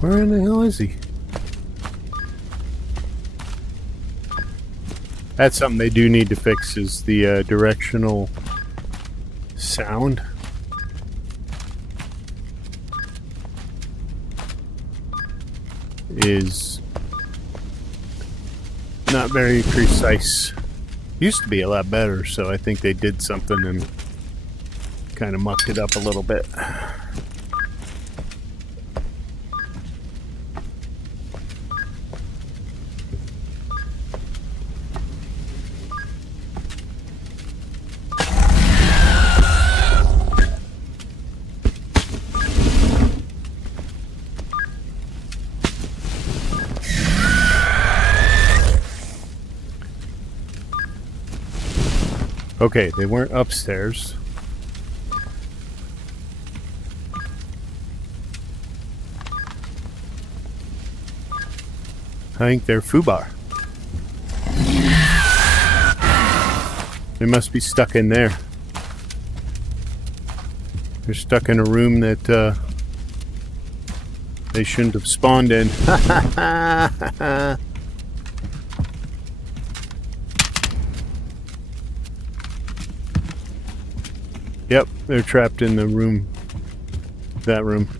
Where in the hell is he? That's something they do need to fix, is the directional sound. Is not very precise. Used to be a lot better, so I think they did something and kind of mucked it up a little bit. Okay, they weren't upstairs. I think they're foobar. They must be stuck in there. They're stuck in a room that they shouldn't have spawned in. Yep, they're trapped in the room. That room.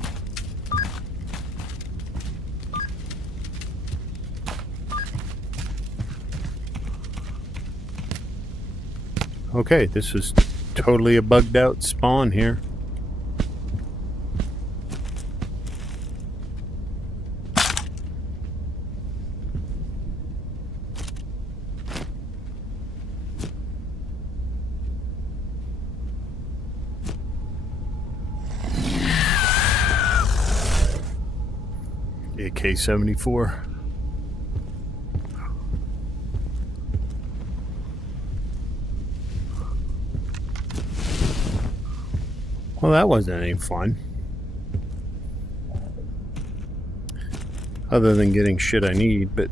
Okay, this is totally a bugged out spawn here. AK-74. Well, that wasn't any fun. Other than getting shit I need, but...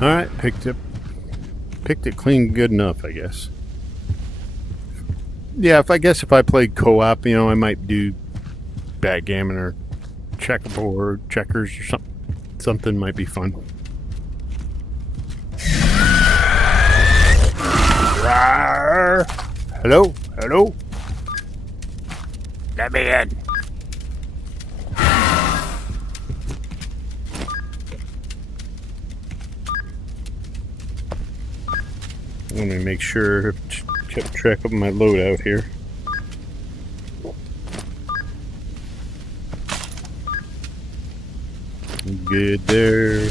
Alright, picked it clean good enough, I guess. Yeah, if I played co-op, you know, I might do backgammon or checkerboard, checkers or something. Something might be fun. Rawr. Hello? Hello? Let me in. Let me make sure I've kept track of my loadout here. Good there.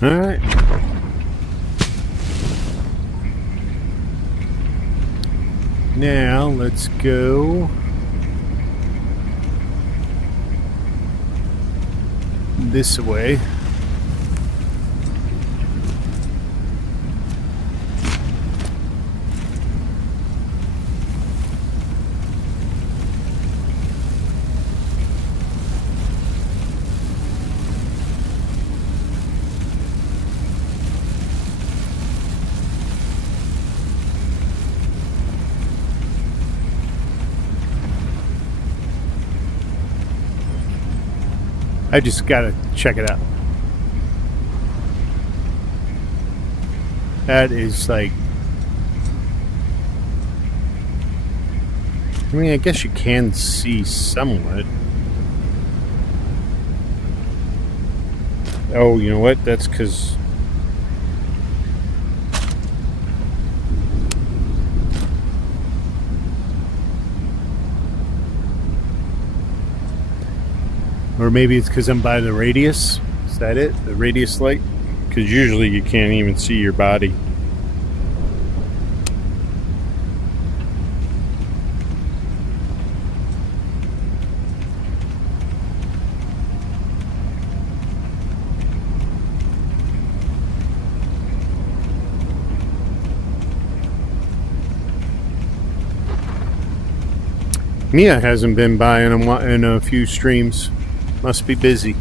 All right. Now let's go this way. I just gotta check it out. That is like... I mean, I guess you can see somewhat. Oh, you know what? That's because... Or maybe it's because I'm by the radius. Is that it? The radius light? Because usually you can't even see your body. Mia hasn't been by in a few streams. Must be busy.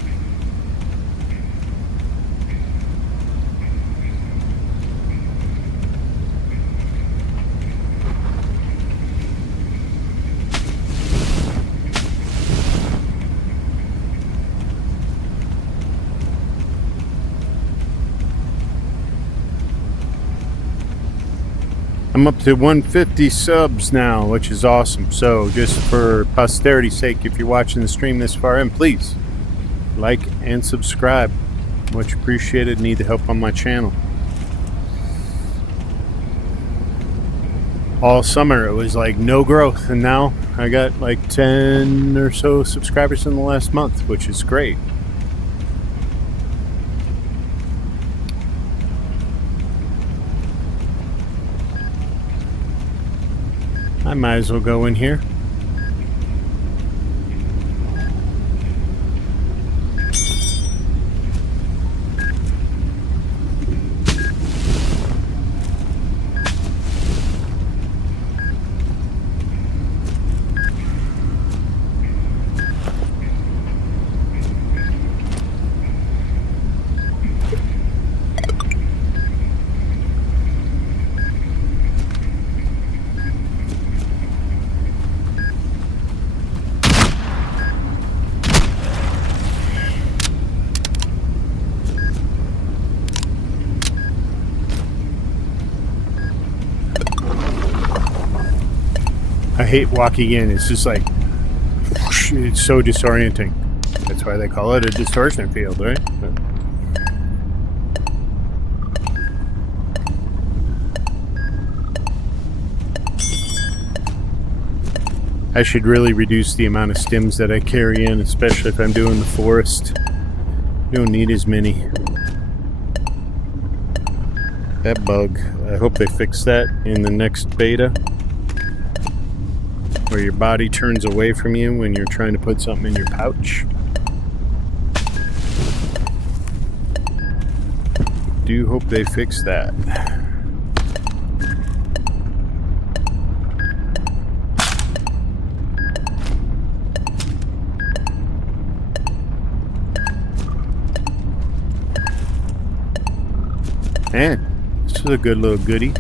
I'm up to 150 subs now, which is awesome. So just for posterity's sake, if you're watching the stream this far in, please like and subscribe. Much appreciated. Need the help on my channel. All summer it was like no growth, and now I got like 10 or so subscribers in the last month, which is great. I might as well go in here. I hate walking in. It's just like, whoosh, it's so disorienting. That's why they call it a distortion field, right? I should really reduce the amount of stims that I carry in, especially if I'm doing the forest. You don't need as many. That bug, I hope they fix that in the next beta. Where your body turns away from you when you're trying to put something in your pouch. Do hope they fix that. Man, this is a good little goodie.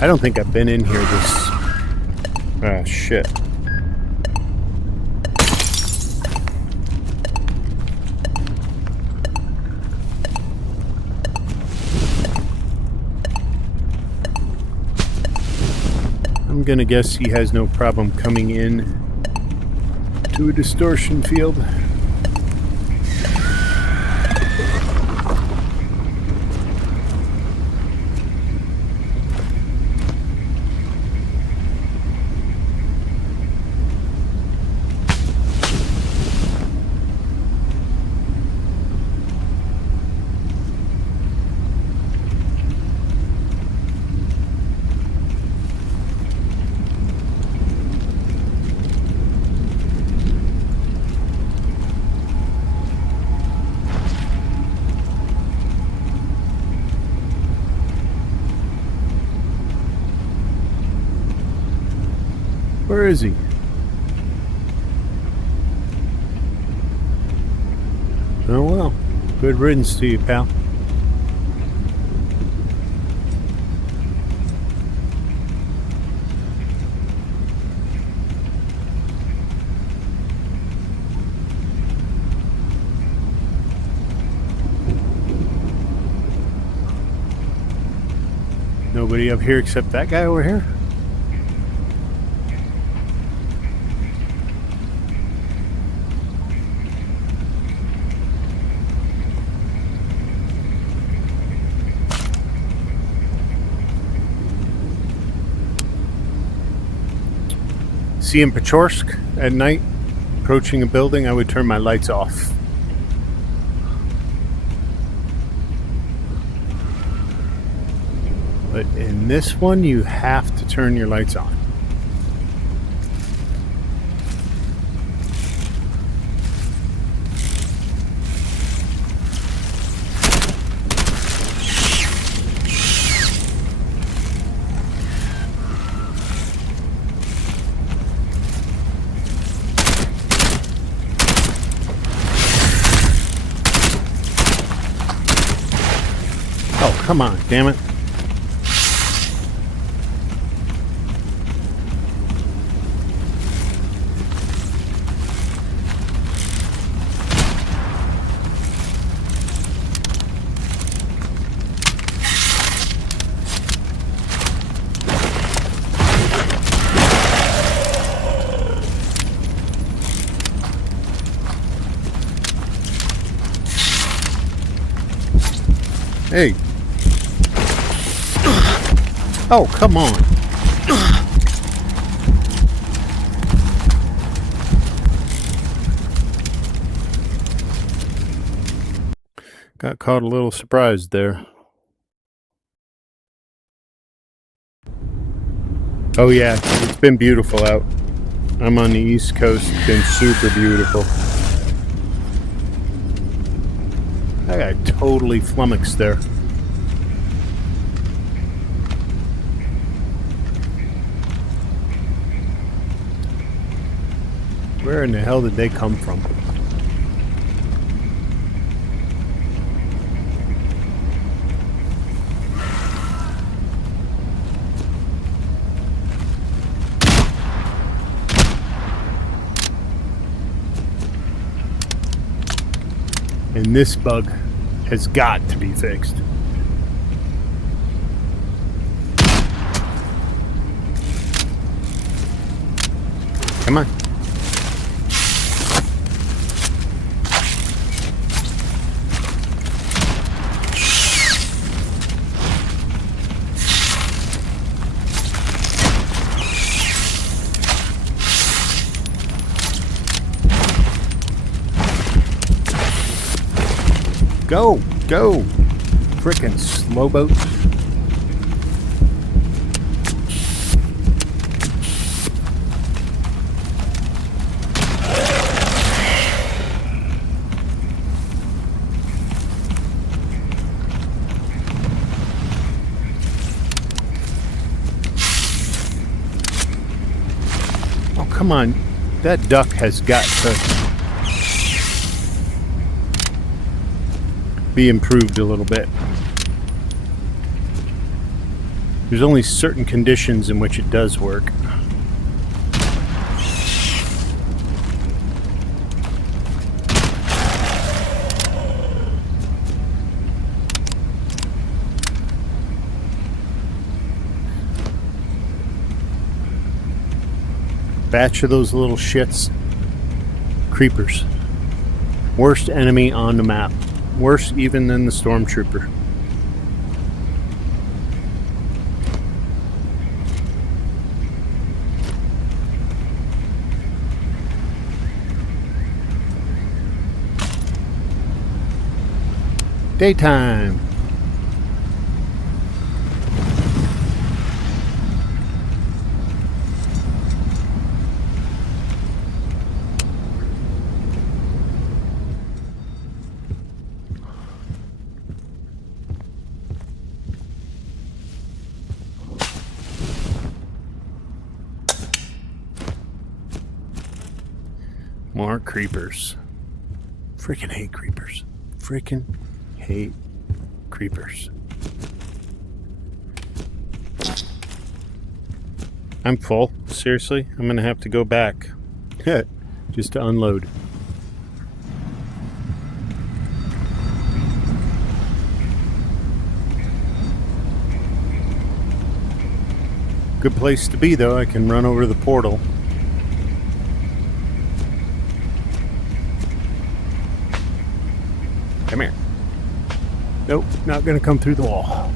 I don't think I've been in here this... Ah, shit. I'm gonna guess he has no problem coming in to a distortion field. Where is he? Oh well. Good riddance to you, pal. Nobody up here except that guy over here. See in Pechorsk at night, approaching a building, I would turn my lights off. But in this one, you have to turn your lights on. Oh, come on, damn it. Hey. Oh, come on. Got caught a little surprised there. Oh yeah, it's been beautiful out. I'm on the East Coast, it's been super beautiful. I got totally flummoxed there. Where in the hell did they come from? And this bug has got to be fixed. Come on. Go, go, frickin' slow boat. Oh, come on. That duck has got to be improved a little bit. There's only certain conditions in which it does work. Batch of those little shits. Creepers. Worst enemy on the map. Worse even than the stormtrooper. Daytime. More creepers. Freaking hate creepers. Freaking hate creepers. I'm full. Seriously? I'm gonna have to go back. Just to unload. Good place to be, though. I can run over the portal. Come here. Nope, not gonna come through the wall.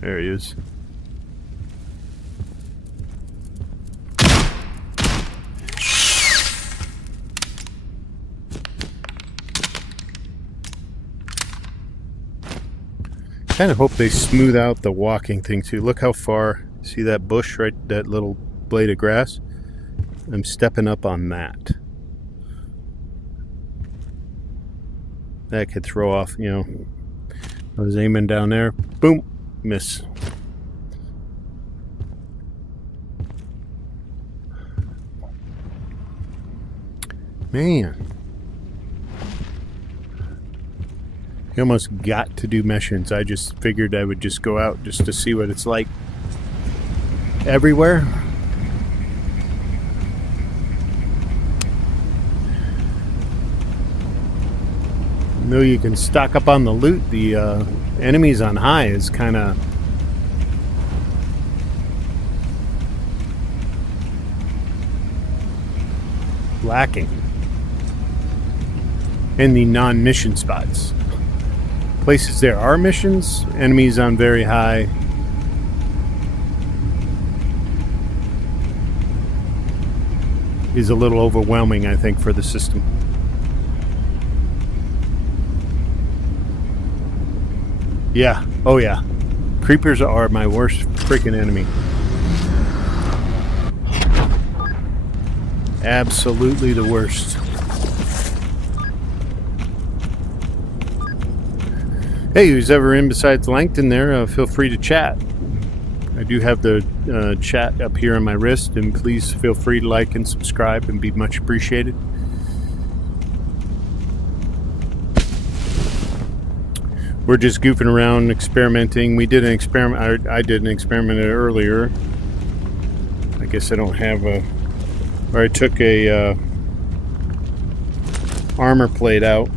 There he is. Kind of hope they smooth out the walking thing too. Look how far. See that bush right, that little blade of grass? I'm stepping up on that. That could throw off, you know. I was aiming down there. Boom. Miss. Man. You almost got to do missions. I just figured I would just go out just to see what it's like everywhere. Though you can stock up on the loot, the enemies on high is kind of lacking in the non-mission spots. Places there are missions, enemies on very high. Is a little overwhelming, I think, for the system. Yeah, oh yeah. Creepers are my worst freaking enemy. Absolutely the worst. Hey, who's ever in besides Langton there, feel free to chat. I do have the chat up here on my wrist, and please feel free to like and subscribe and be much appreciated. We're just goofing around, experimenting. We did an experiment. I did an experiment earlier. I guess I don't have a... Or I took a armor plate out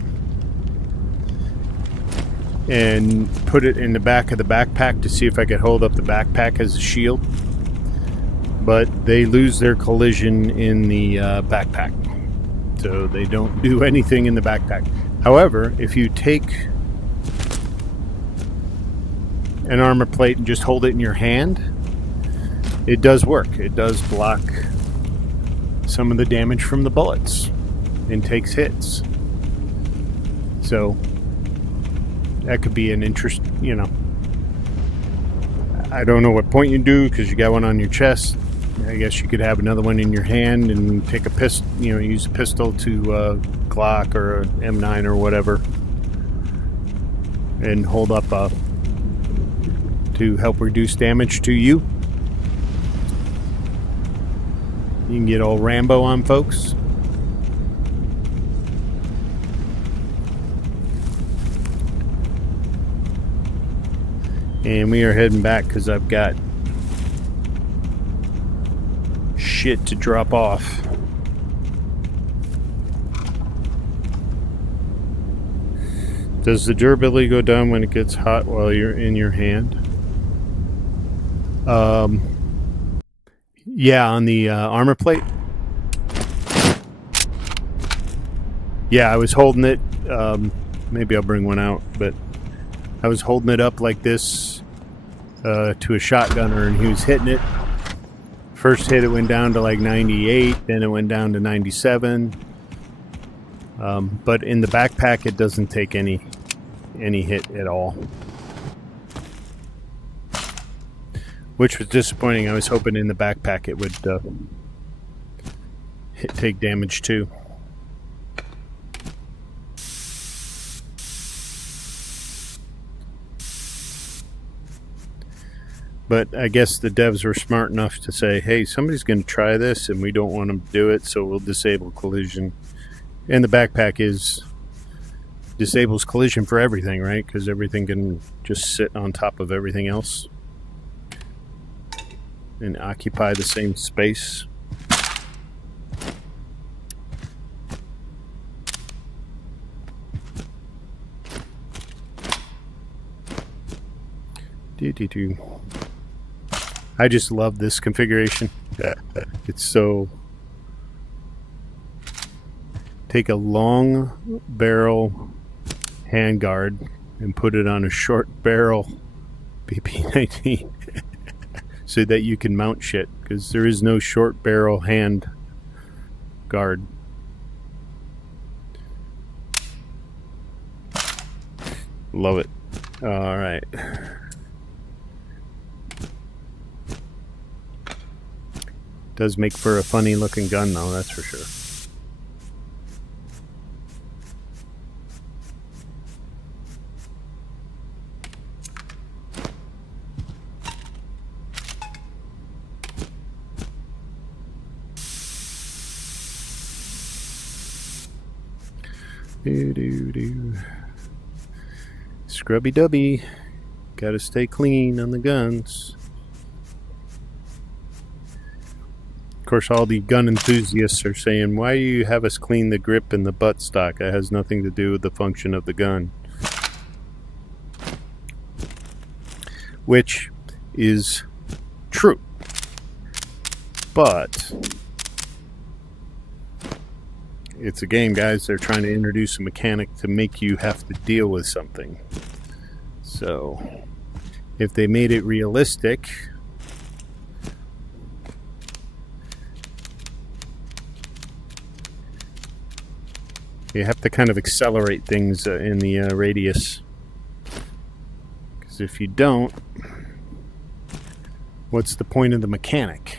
and put it in the back of the backpack to see if I could hold up the backpack as a shield. But they lose their collision in the backpack. So they don't do anything in the backpack. However, if you take an armor plate and just hold it in your hand, it does work. It does block some of the damage from the bullets and takes hits. So that could be an interest, you know. I don't know what point you do because you got one on your chest. I guess you could have another one in your hand and take a pistol, you know, use a pistol to Glock or a M9 or whatever, and hold up to help reduce damage to you. You can get all Rambo on folks. And we are heading back because I've got shit to drop off. Does the durability go down when it gets hot while you're in your hand? Yeah, on the armor plate. Yeah, I was holding it. Maybe I'll bring one out, but I was holding it up like this to a shotgunner, and he was hitting it. First hit, it went down to like 98, then it went down to 97. But in the backpack, it doesn't take any hit at all, which was disappointing. I was hoping in the backpack it would take damage too. But I guess the devs were smart enough to say, hey, somebody's going to try this and we don't want them to do it, so we'll disable collision. And the backpack disables collision for everything, right? Because everything can just sit on top of everything else. and occupy the same space. I just love this configuration. It's so... Take a long barrel handguard and put it on a short barrel BP-19 so that you can mount shit, because there is no short barrel hand guard. Love it. All right. Does make for a funny looking gun though, that's for sure. Scrubby dubby. Gotta stay clean on the guns. Of course, all the gun enthusiasts are saying, why do you have us clean the grip and the buttstock? That has nothing to do with the function of the gun. Which is true. But it's a game, guys. They're trying to introduce a mechanic to make you have to deal with something. So, if they made it realistic, you have to kind of accelerate things in the radius. Because if you don't, what's the point of the mechanic?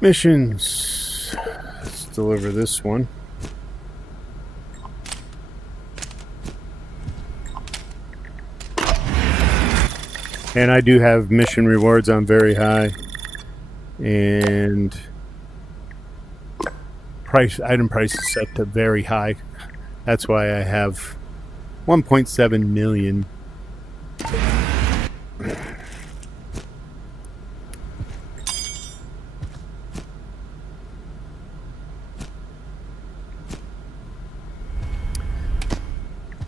Missions. Let's deliver this one. And I do have mission rewards on very high. And item price is set to very high. That's why I have 1.7 million.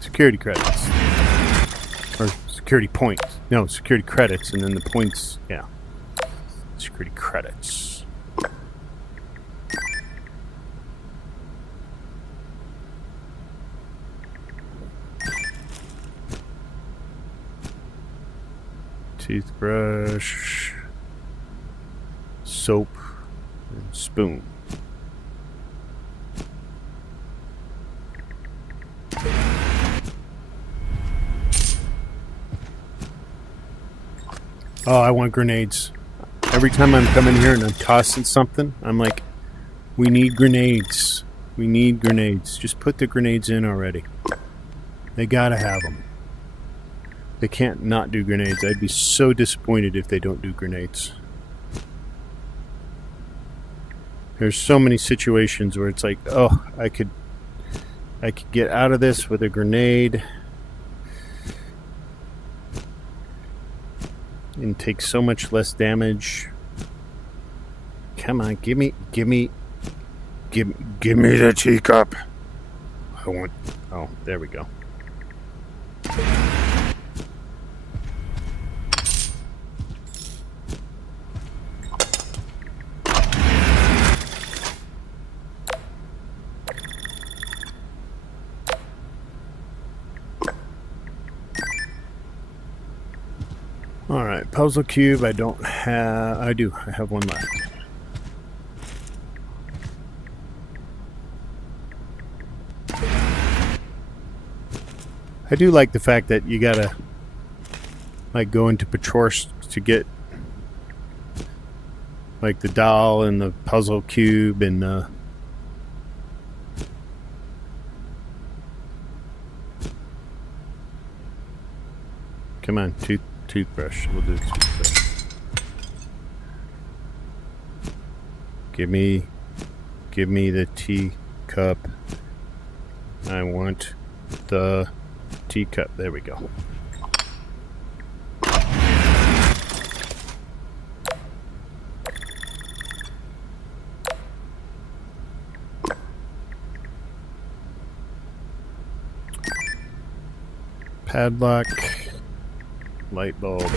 Security credits. Or security points. No, security credits, and then the points, yeah. Security credits. Toothbrush. Soap. And spoon. Oh, I want grenades. Every time I'm coming here and I'm tossing something, I'm like, we need grenades. We need grenades. Just put the grenades in already. They gotta have them. They can't not do grenades. I'd be so disappointed if they don't do grenades. There's so many situations where it's like, oh, I could get out of this with a grenade and take so much less damage. Come on, give me the teacup. I want. Oh, there we go. All right, puzzle cube. I don't have. I do. I have one left. I do like the fact that you gotta like go into Patrorsk to get like the doll and the puzzle cube and Come on, toothbrush. We'll do toothbrush. Give me the teacup. I want the teacup. There we go. Padlock, light bulb.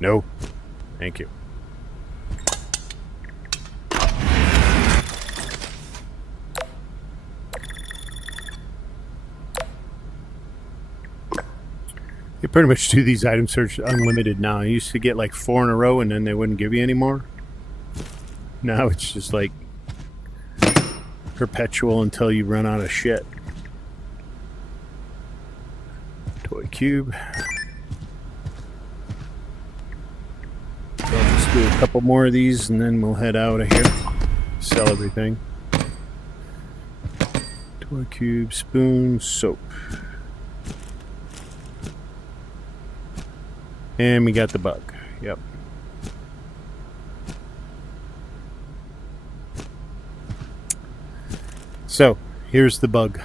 No, thank you. You pretty much do these item search unlimited now. I used to get like 4 in a row and then they wouldn't give you any more. Now it's just like perpetual until you run out of shit. Toy cube. So I'll just do a couple more of these and then we'll head out of here. Sell everything. Toy cube, spoon, soap. And we got the bug. Yep. So, here's the bug.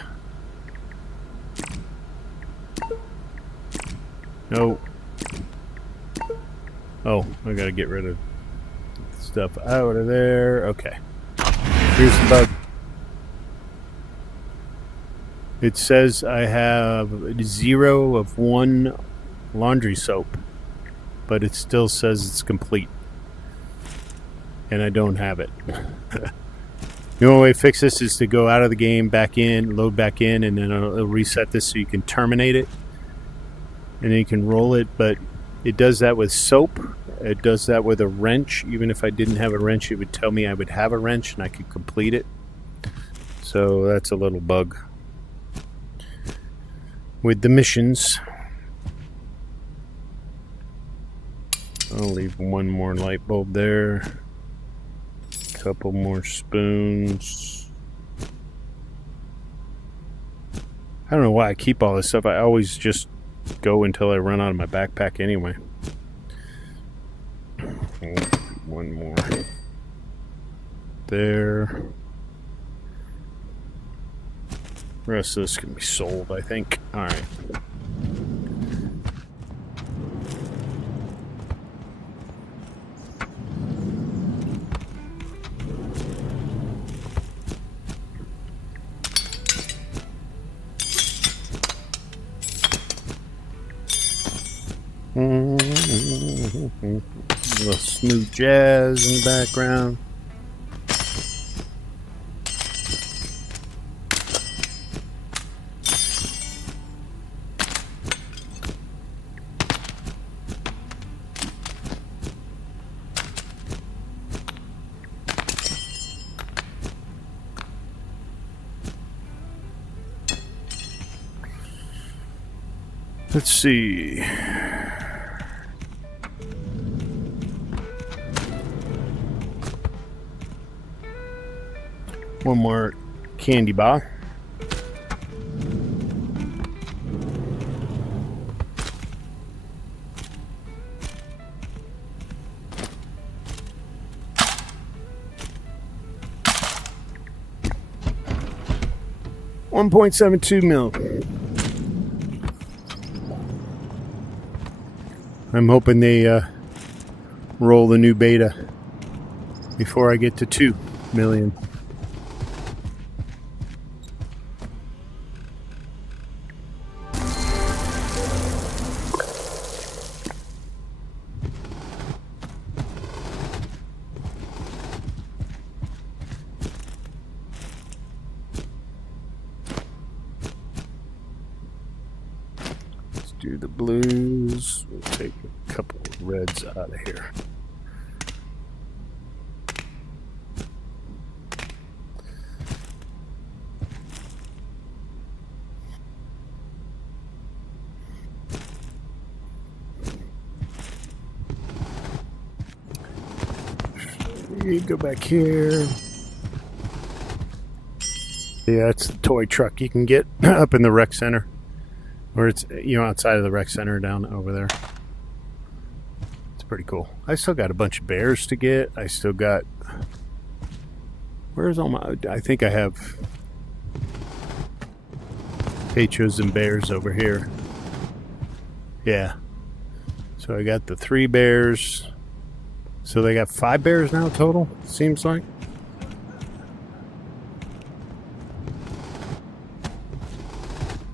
No. Oh, I gotta get rid of stuff out of there. Okay. Here's the bug. It says I have 0 of 1 laundry soap, but it still says it's complete. And I don't have it. The only way to fix this is to go out of the game, back in, load back in, and then it'll reset this so you can terminate it. And then you can roll it, but it does that with soap. It does that with a wrench. Even if I didn't have a wrench, it would tell me I would have a wrench and I could complete it. So that's a little bug with the missions. I'll leave 1 more light bulb there. Couple more spoons. I don't know why I keep all this stuff. I always just go until I run out of my backpack anyway. 1 more there. The rest of this can be sold, I think. Alright. A little smooth jazz in the background. Let's see. One more candy bar. $1.72 million. I'm hoping they roll the new beta before I get to 2 million. Do the blues. We'll take a couple of reds out of here. You go back here. Yeah, it's the toy truck you can get up in the rec center. Or it's, outside of the rec center down over there. It's pretty cool. I still got a bunch of bears to get. I still got... Where's all my... I think I have... Pechos and bears over here. Yeah. So I got the 3 bears. So they got 5 bears now total, seems like.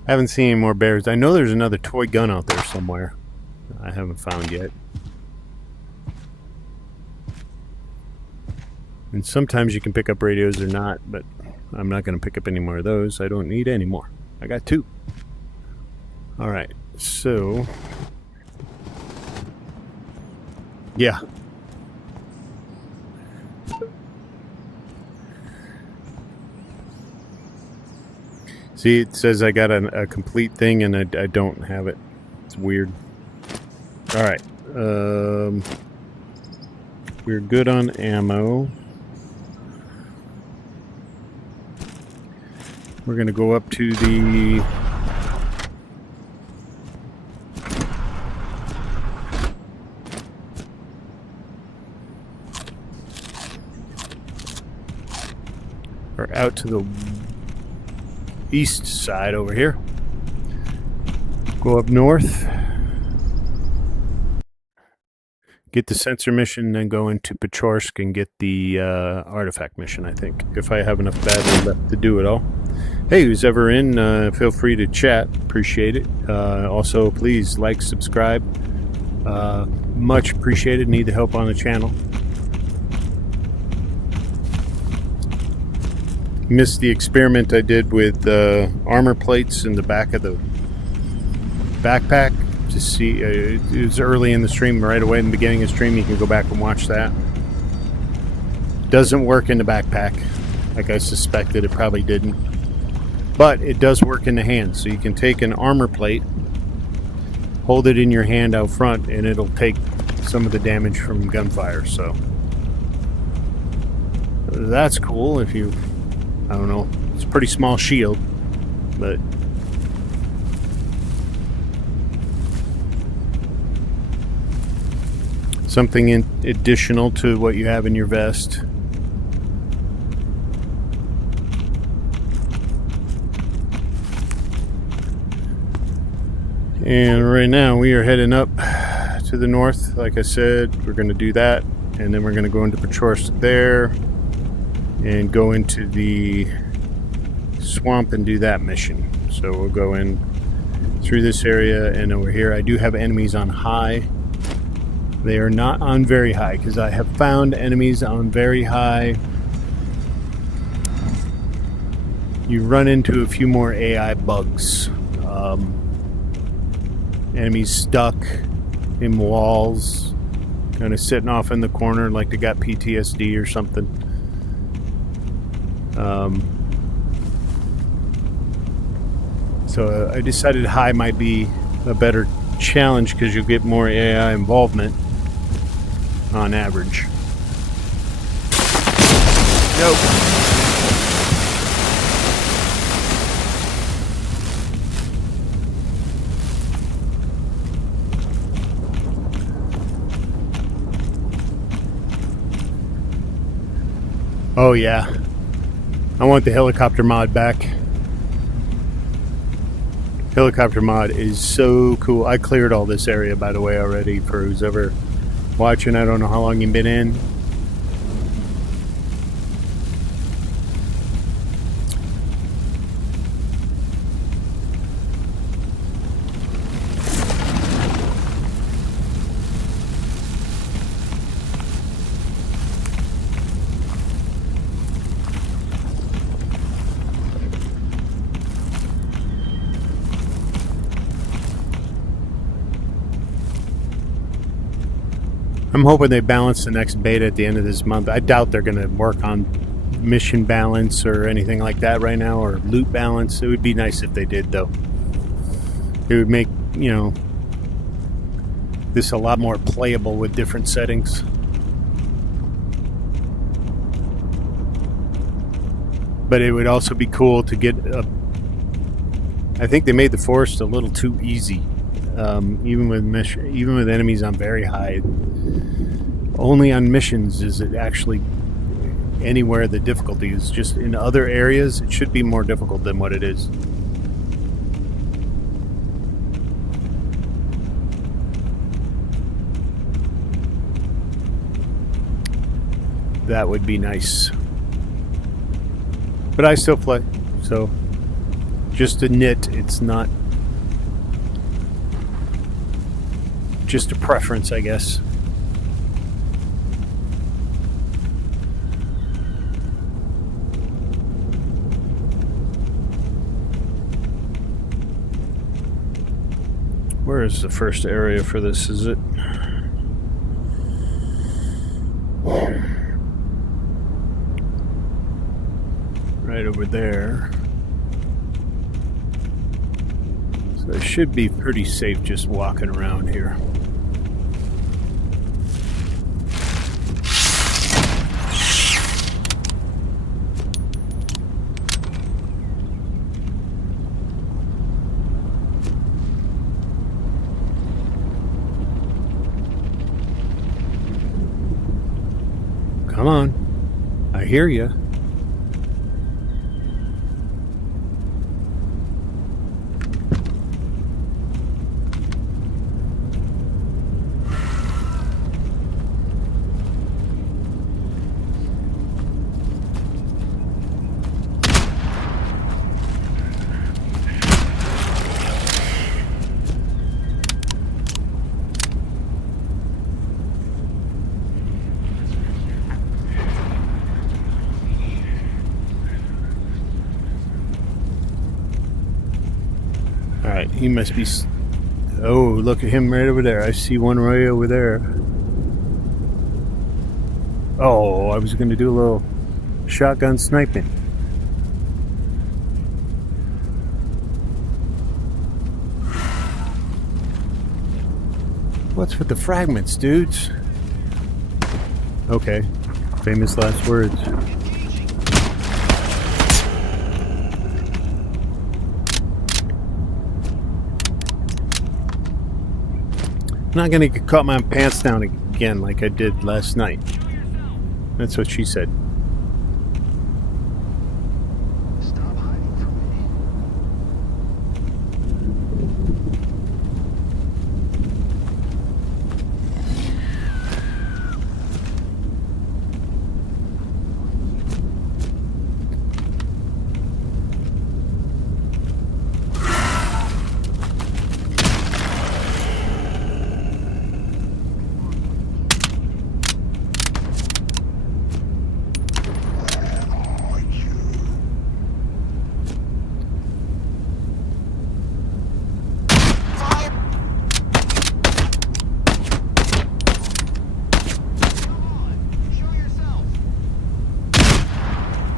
I haven't seen any more bears. I know there's another toy gun out there somewhere. I haven't found yet. And sometimes you can pick up radios or not, but I'm not going to pick up any more of those. I don't need any more. I got 2. Alright, so... yeah. See, it says I got a complete thing and I don't have it. It's weird. Alright. We're good on ammo. We're going to go up to the... or out to the east side over here. Go up north. Get the sensor mission, then go into Pechorsk and get the artifact mission, I think. If I have enough battery left to do it all. Hey, who's ever in, feel free to chat. Appreciate it. Also, please like, subscribe. Much appreciated. Need the help on the channel. Missed the experiment I did with armor plates in the back of the backpack. To see, it was early in the stream, right away in the beginning of the stream. You can go back and watch that. Doesn't work in the backpack, like I suspected it probably didn't. But it does work in the hand, so you can take an armor plate, hold it in your hand out front, and it'll take some of the damage from gunfire. So that's cool. If you, I don't know, it's a pretty small shield, but something additional to what you have in your vest. And right now we are heading up to the north. Like I said, we're going to do that, and then we're going to go into Pechorsk there and go into the swamp and do that mission. So we'll go in through this area and over here. I do have enemies on high. They are not on very high, because I have found enemies on very high. You run into a few more AI bugs. Enemies stuck in walls, kind of sitting off in the corner like they got PTSD or something. So I decided high might be a better challenge, because you'll get more AI involvement on average. Nope. Oh yeah, I want the helicopter mod back. Helicopter mod is so cool. I cleared all this area, by the way, already, for who's ever watching. I don't know how long you've been in. I'm hoping they balance the next beta at the end of this month. I doubt they're going to work on mission balance or anything like that right now, or loot balance. It would be nice if they did, though. It would make, this a lot more playable with different settings. But it would also be cool to get a... I think they made the forest a little too easy. Even with enemies on very high. Only on missions is it actually anywhere the difficulty is. Just in other areas, it should be more difficult than what it is. That would be nice. But I still play, so just a nit, it's not just a preference, I guess. Where is the first area for this? Is it? Right over there. So it should be pretty safe just walking around here. Come on. I hear you. Alright, he must be... Oh, look at him right over there. I see one right over there. Oh, I was going to do a little shotgun sniping. What's with the fragments, dudes? Okay, famous last words. I'm not gonna get caught my pants down again like I did last night. That's what she said. Stop hiding from me.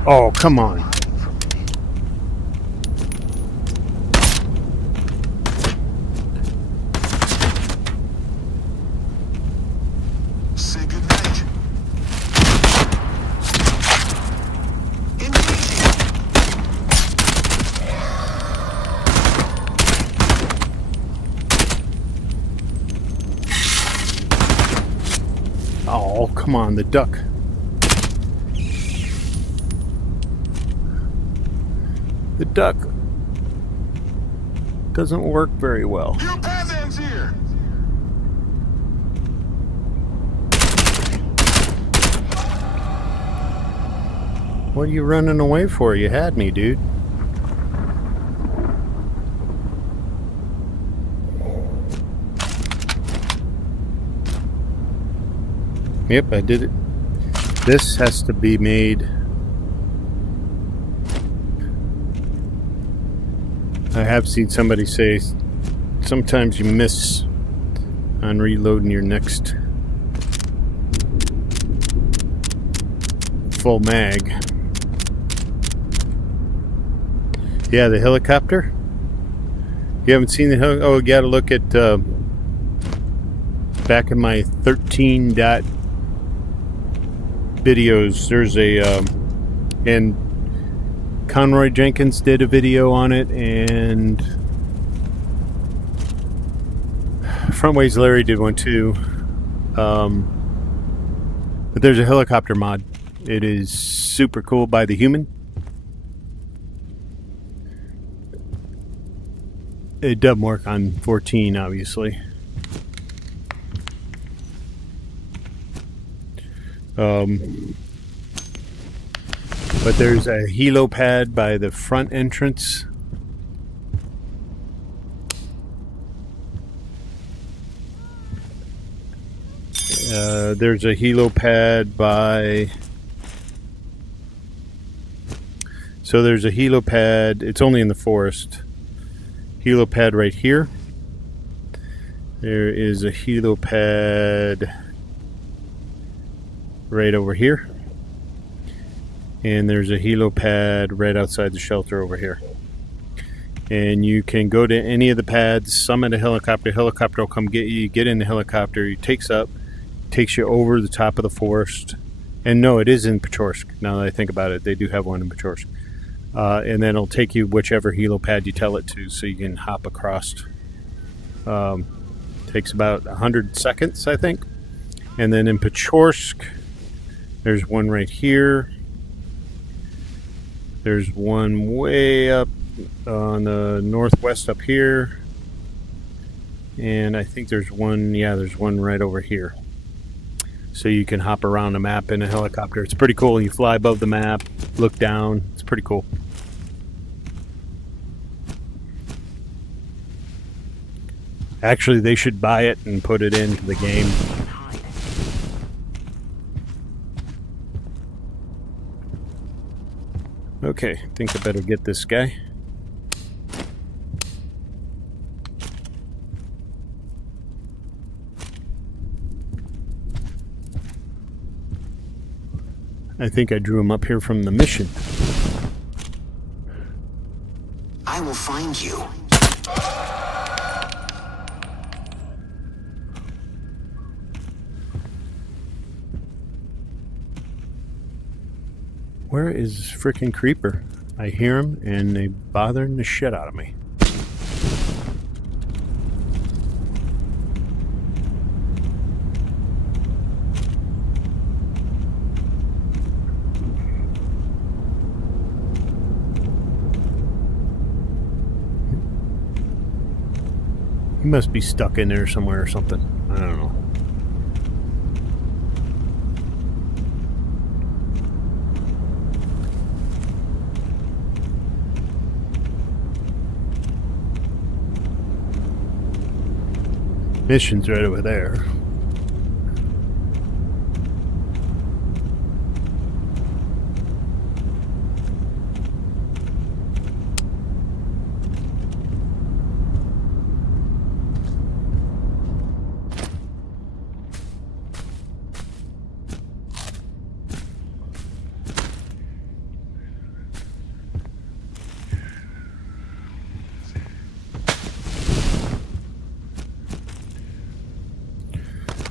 Oh, come on. Say goodnight. Engaging. Oh, come on, the duck. The duck doesn't work very well. Your path ends here. What are you running away for? You had me, dude. Yep, I did it. This has to be made... I have seen somebody say sometimes you miss on reloading your next full mag. Yeah, the helicopter. You haven't seen the helicopter? Oh, you gotta look at back in my 13 dot videos. There's a and Conroy Jenkins did a video on it, and Frontways Larry did one too. But there's a helicopter mod. It is super cool by the human. It doesn't work on 14, obviously. But there's a helo pad by the front entrance. There's a helo pad by... So there's a helo pad. It's only in the forest. Helo pad right here. There is a helo pad right over here. And there's a helo pad right outside the shelter over here. And you can go to any of the pads, summon a helicopter. Helicopter will come get you. You get in the helicopter. It takes you over the top of the forest. And no, it is in Pechorsk. Now that I think about it, they do have one in Pechorsk. And then it'll take you whichever helo pad you tell it to, so you can hop across. Takes about 100 seconds, I think. And then in Pechorsk, there's one right here. There's one way up on the northwest up here. And I think there's one, there's one right over here. So you can hop around the map in a helicopter. It's pretty cool. You fly above the map, look down. It's pretty cool. Actually, they should buy it and put it into the game. Okay, I think I better get this guy. I think I drew him up here from the mission. I will find you. Where is frickin' Creeper? I hear him and they bothering the shit out of me. He must be stuck in there somewhere or something. I don't know. Mission's right over there.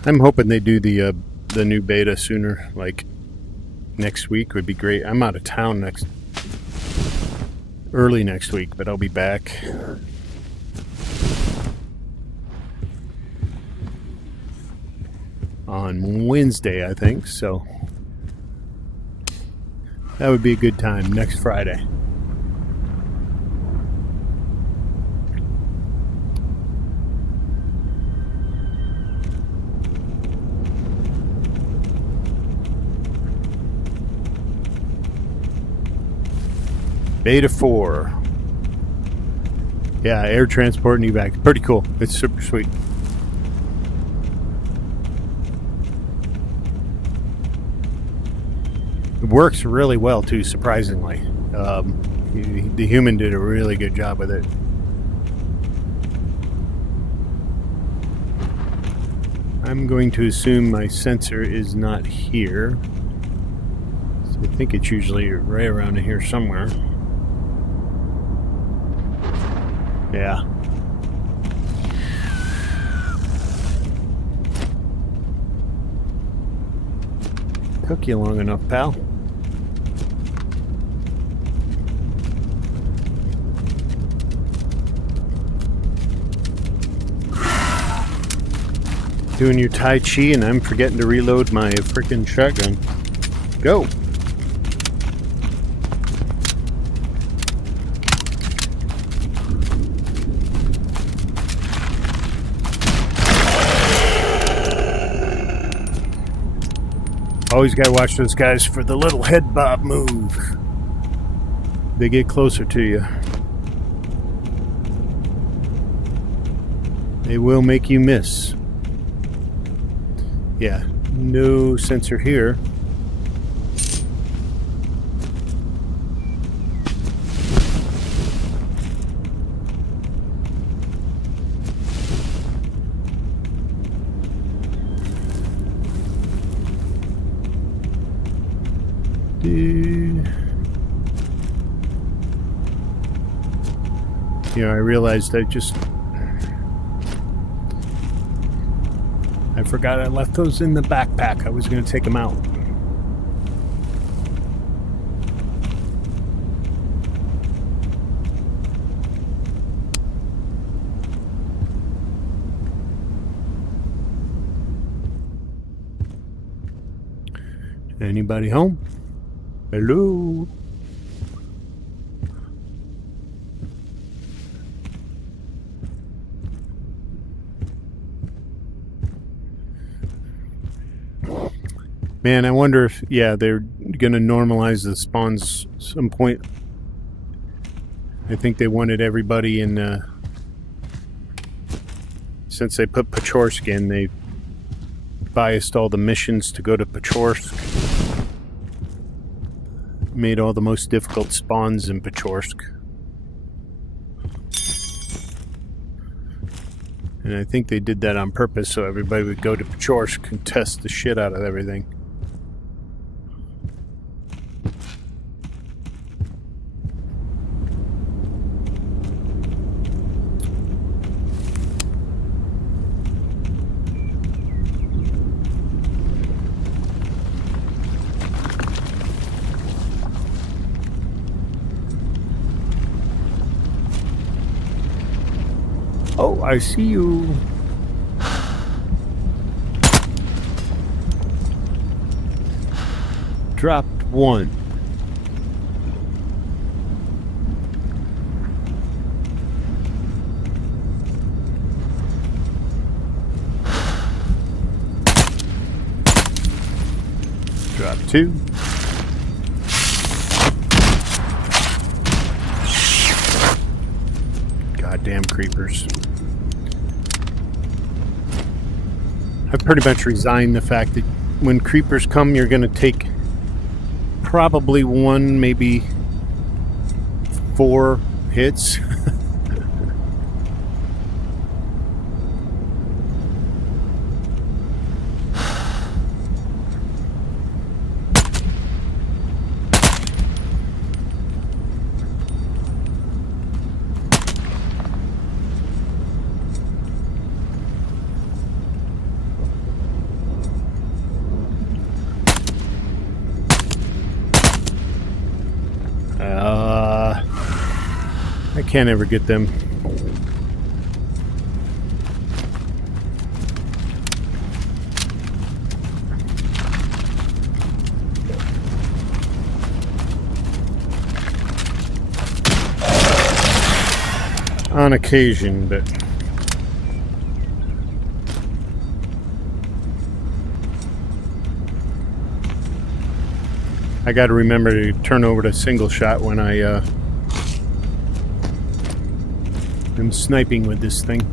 I'm hoping they do the new beta sooner, like next week would be great. I'm out of town early next week, but I'll be back. On Wednesday, I think, so that would be a good time, next Friday. Beta 4. Yeah, air transport and evac. Pretty cool. It's super sweet. It works really well too, surprisingly. The human did a really good job with it. I'm going to assume my sensor is not here. So I think it's usually right around here somewhere. Yeah. Took you long enough, pal. Doing your Tai Chi and I'm forgetting to reload my freaking shotgun. Go! Always gotta watch those guys for the little head bob move. They get closer to you. They will make you miss. Yeah, no sensor here. You know, I realized I forgot I left those in the backpack. I was going to take them out. Anybody home? Hello? Man, I wonder if, yeah, they're going to normalize the spawns some point. I think they wanted everybody in, since they put Pachorsk in, they biased all the missions to go to Pachorsk. Made all the most difficult spawns in Pachorsk. And I think they did that on purpose so everybody would go to Pachorsk and test the shit out of everything. Oh, I see you. Dropped one. Dropped two. Goddamn creepers. I've pretty much resigned the fact that when creepers come, you're going to take probably one, maybe 4 hits. I can't ever get them. On occasion, but I got to remember to turn over to single shot when I am sniping with this thing.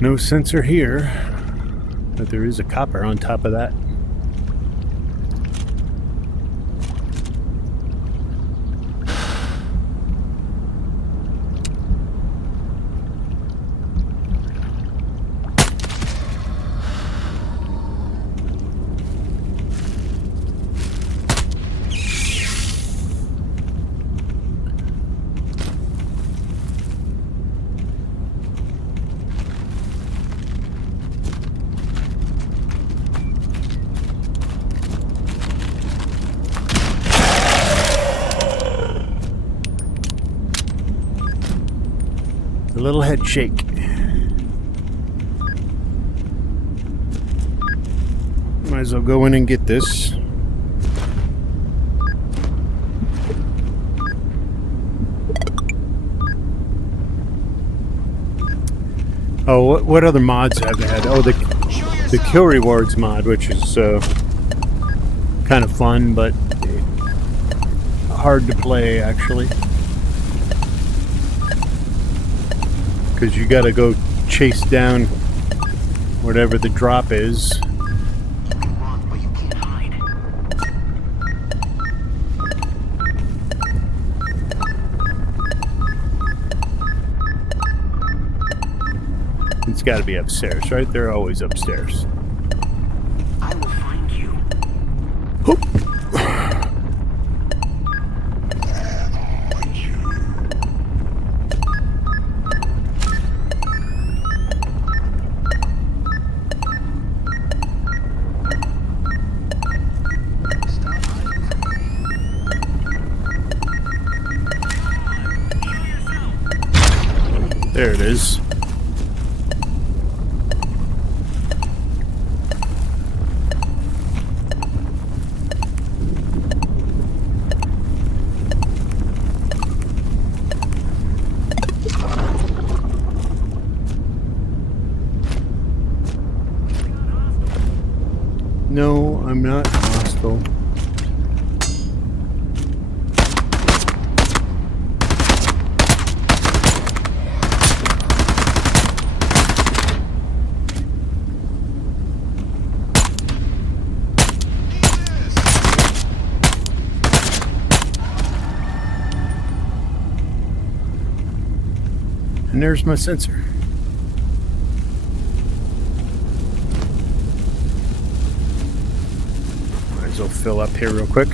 No sensor here, but there is a copper on top of that. a little head shake. Might as well go in and get this. Oh, what other mods have I had? Oh, the kill rewards mod, which is kind of fun, but hard to play actually, because you got to go chase down whatever the drop is. It's got to be upstairs, right? They're always upstairs. I will find you. Hoop. There it is. No, I'm not hostile. And there's my sensor. Might as well fill up here real quick.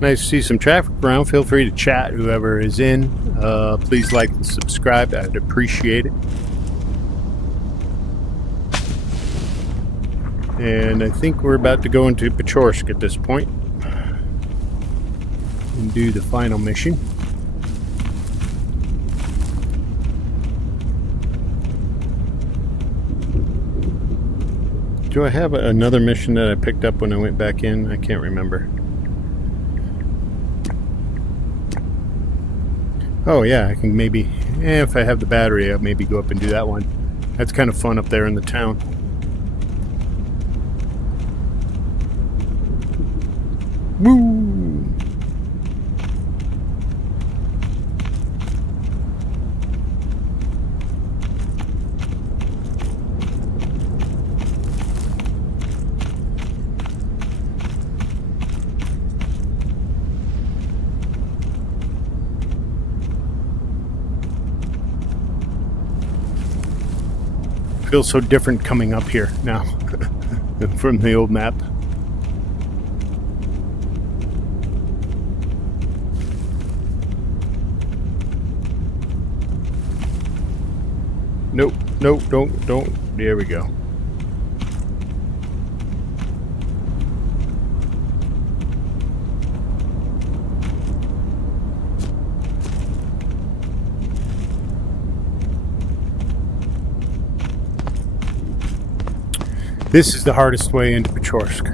Nice to see some traffic around. Feel free to chat, whoever is in. Please like and subscribe. I'd appreciate it. And I think we're about to go into Pachorsk at this point and do the final mission. Do I have another mission that I picked up when I went back in? I can't remember. Oh yeah, I can maybe, if I have the battery, I'll maybe go up and do that one. That's kind of fun up there in the town. Woo! Feels so different coming up here now from the old map. Nope, nope, don't. There we go. This is the hardest way into Pachorsk.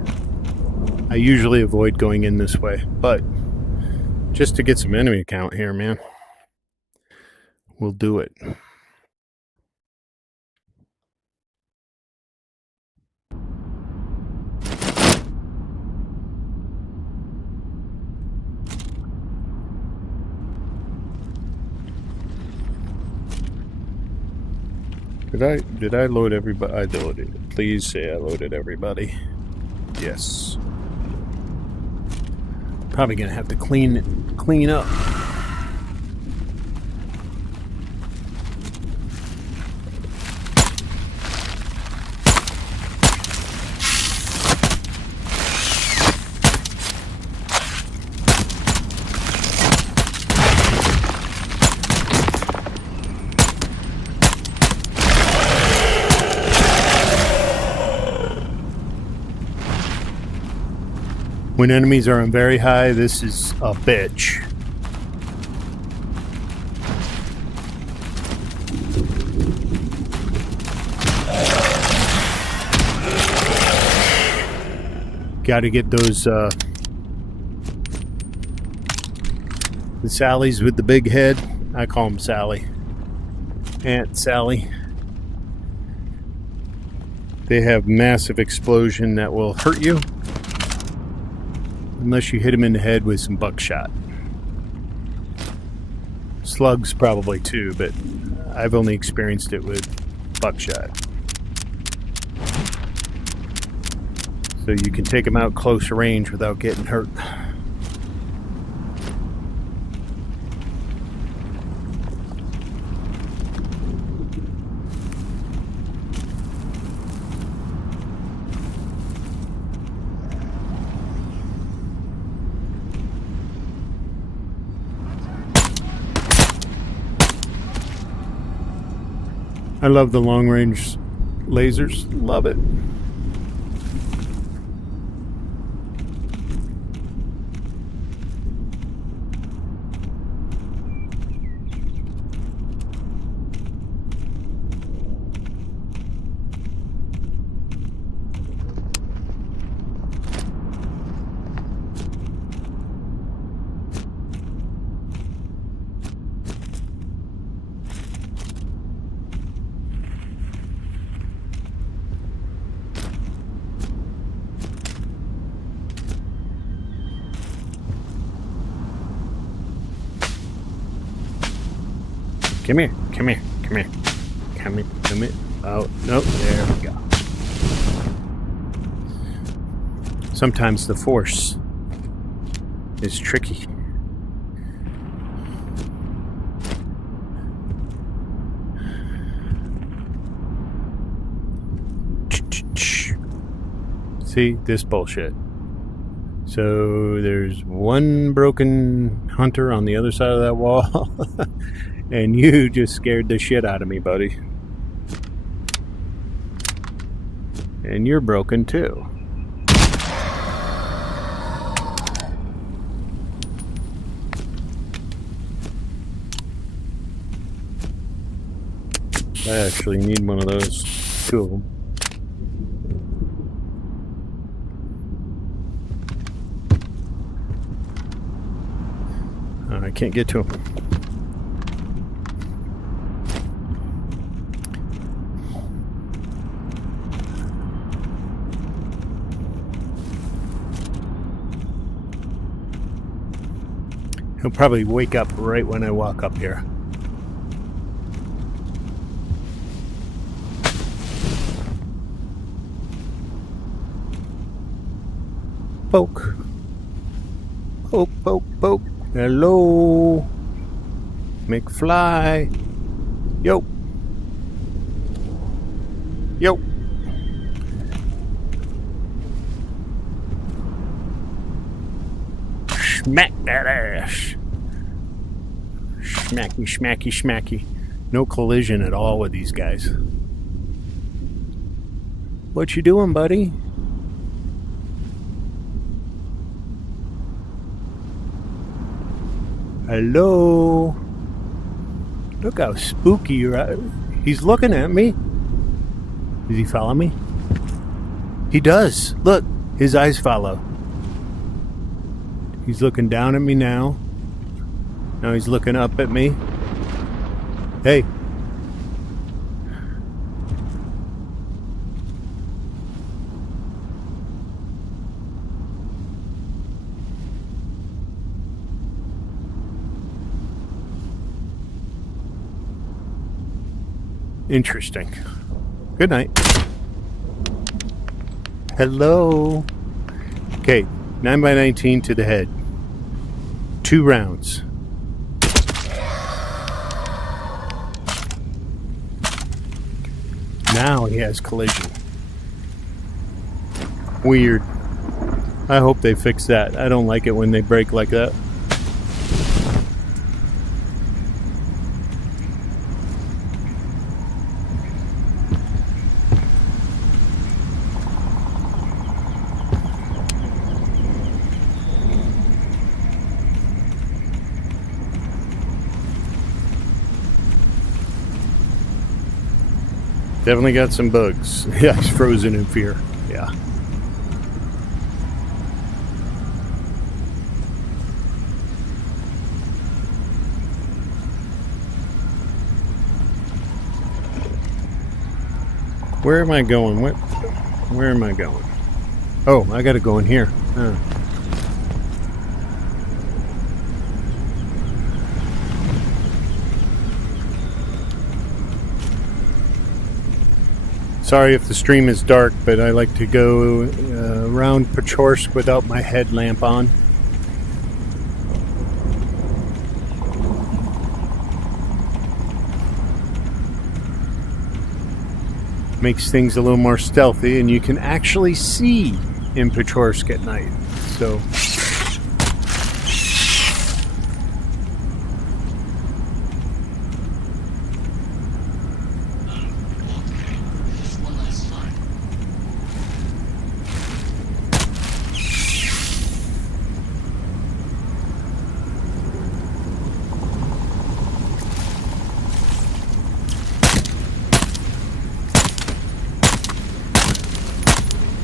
I usually avoid going in this way, but just to get some enemy count here, man, we'll do it. Did I load everybody? I loaded it. Please say I loaded everybody. Yes. Probably gonna have to clean up. When enemies are on very high, this is a bitch. Got to get those the Sallys with the big head. I call them Sally. Aunt Sally. They have massive explosion that will hurt you unless you hit them in the head with some buckshot. Slugs probably too, but I've only experienced it with buckshot. So you can take them out close range without getting hurt. I love the long range lasers. Love it. Come here, come here, come here, come here, come here. Oh, nope, there we go. Sometimes the force is tricky. See, this bullshit. So there's one broken hunter on the other side of that wall. And you just scared the shit out of me, buddy. And you're broken too. I actually need one of those. Two of them. I can't get to them. He'll probably wake up right when I walk up here. Poke. Poke, poke, poke. Hello. McFly. Yo. Yo. Smack that ass. Smacky, smacky, smacky. No collision at all with these guys. What you doing, buddy? Hello. Look how spooky you're at. He's looking at me. Does he follow me? He does. Look, his eyes follow. He's looking down at me now. Now he's looking up at me. Hey. Interesting. Good night. Hello. Okay, 9x19 to the head. 2 rounds. Now he has collision. Weird. I hope they fix that. I don't like it when they break like that. Definitely got some bugs. Yeah, he's frozen in fear. Yeah. Where am I going? Where am I going? Oh, I gotta go in here. Huh. Sorry if the stream is dark, but I like to go around Pachorsk without my headlamp on. Makes things a little more stealthy, and you can actually see in Pachorsk at night. So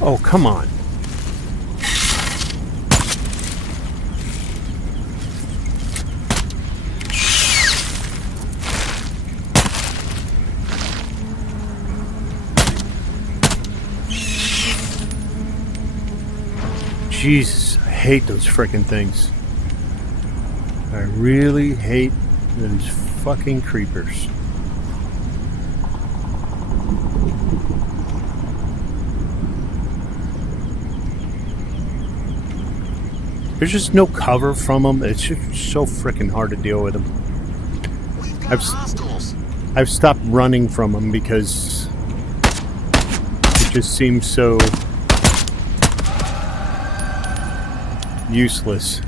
oh, come on. Jesus, I hate those frickin' things. I really hate those fucking creepers. There's just no cover from them. It's just so freaking hard to deal with them. We've got hostiles. I've stopped running from them because it just seems so useless.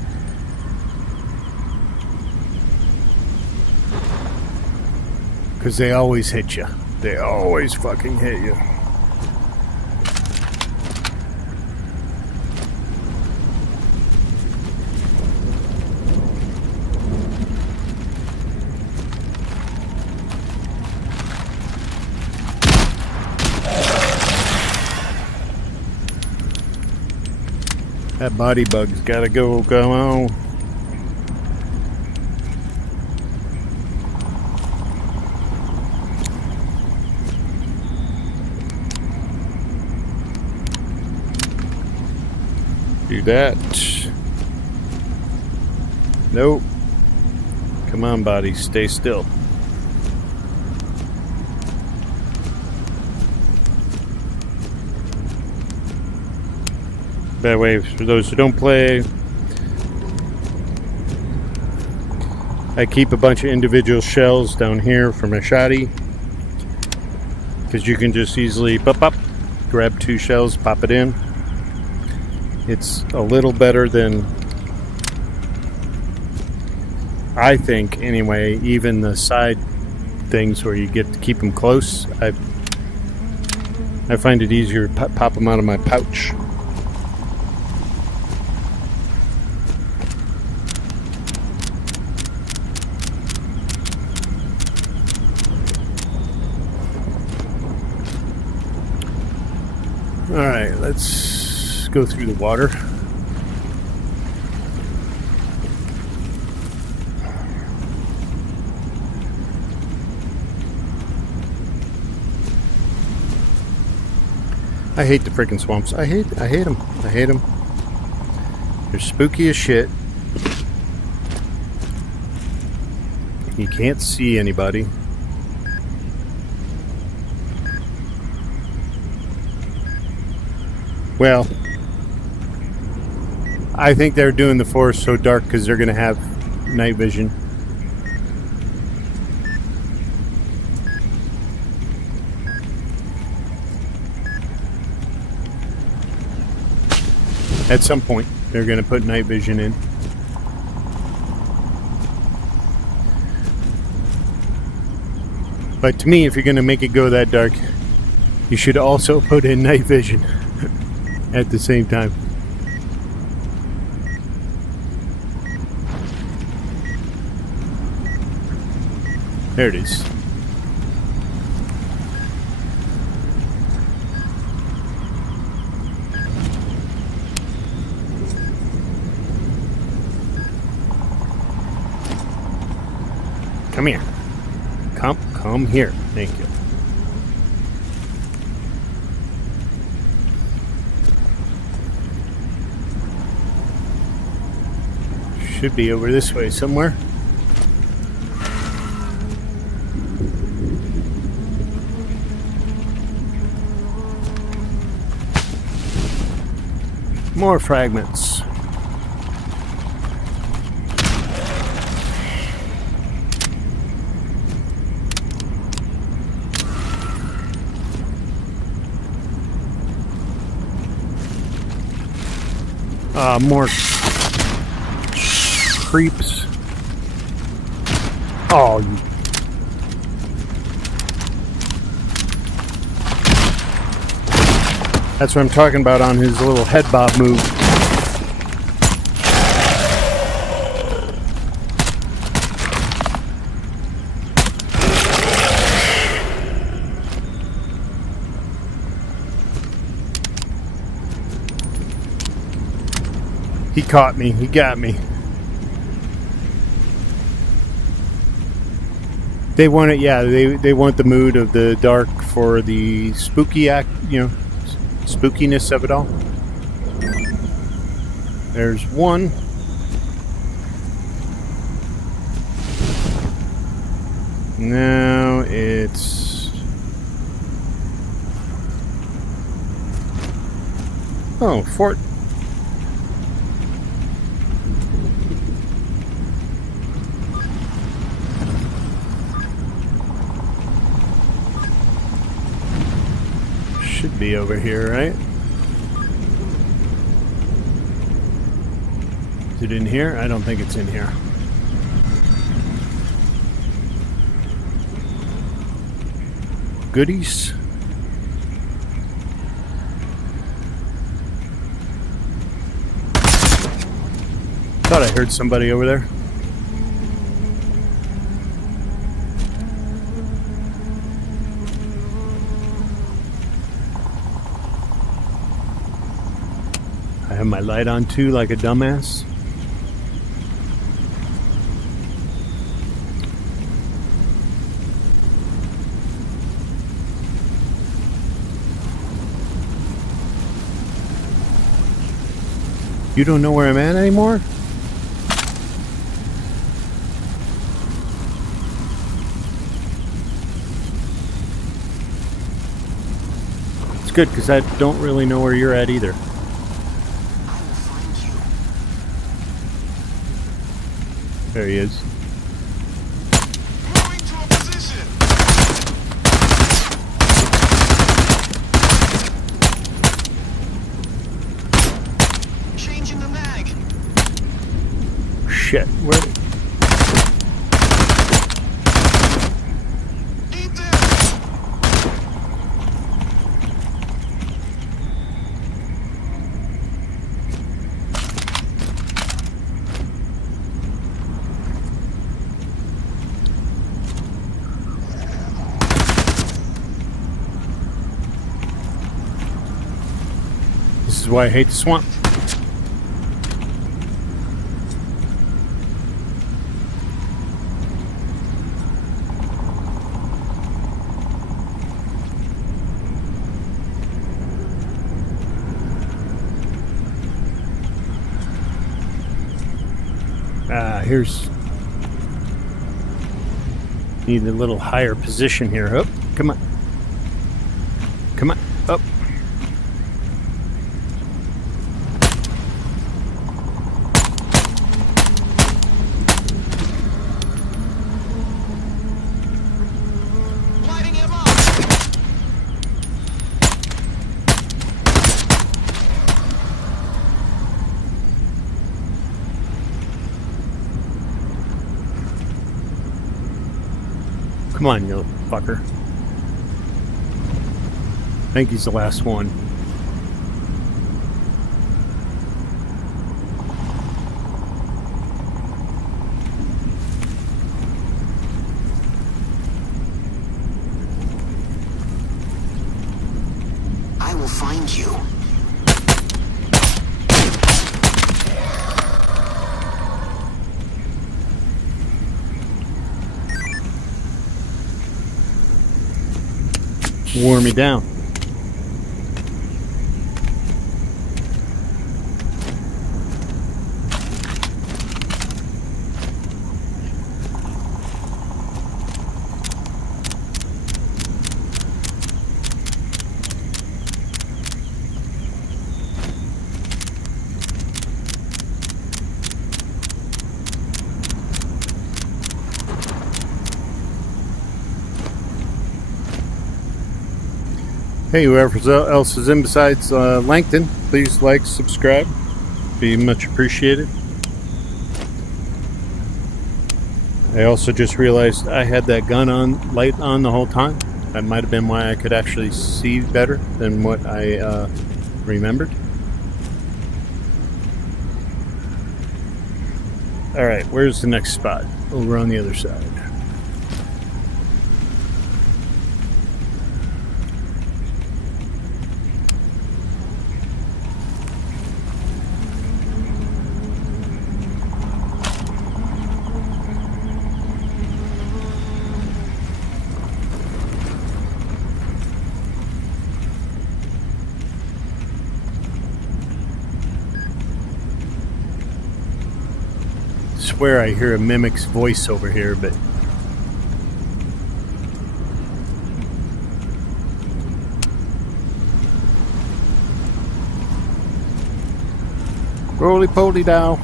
Because they always hit you. They always fucking hit you. That body bug's gotta go, come on. Do that. Nope. Come on, body, stay still. By the way, for those who don't play, I keep a bunch of individual shells down here for my shotty, because you can just easily grab 2 shells, pop it in. It's a little better than, I think anyway, even the side things where you get to keep them close. I find it easier to pop them out of my pouch. Alright, let's go through the water. I hate the freaking swamps. I hate them. I hate them. They're spooky as shit. You can't see anybody. Well, I think they're doing the forest so dark because they're going to have night vision. At some point, they're going to put night vision in. But to me, if you're going to make it go that dark, you should also put in night vision at the same time. There it is. Come here. Come here. Thank you. Should be over this way somewhere. More fragments. More creeps. Oh, you. That's what I'm talking about on his little head bob move. He caught me. He got me. They want it, yeah. They want the mood of the dark for the spooky act, spookiness of it all. There's one. Now it's... Oh, Fort... Should be over here, right? Is it in here? I don't think it's in here. Goodies. Thought I heard somebody over there. I have my light on too, like a dumbass. You don't know where I'm at anymore? It's good, because I don't really know where you're at either. There he is. Moving to a position. Changing the mag. Shit, where? Ain't there? This is why I hate the swamp. Here's... Need a little higher position here. Oh, come on. Come on. Up. Lighting him up. Come on, you little fucker. I think he's the last one. I will find you. wore me down. Hey, whoever else is in besides Langton, please like, subscribe. Be much appreciated. I also just realized I had that gun on, light on the whole time. That might have been why I could actually see better than what I remembered. Alright, where's the next spot? Over on the other side. I swear I hear a mimic's voice over here, but roly-poly dow.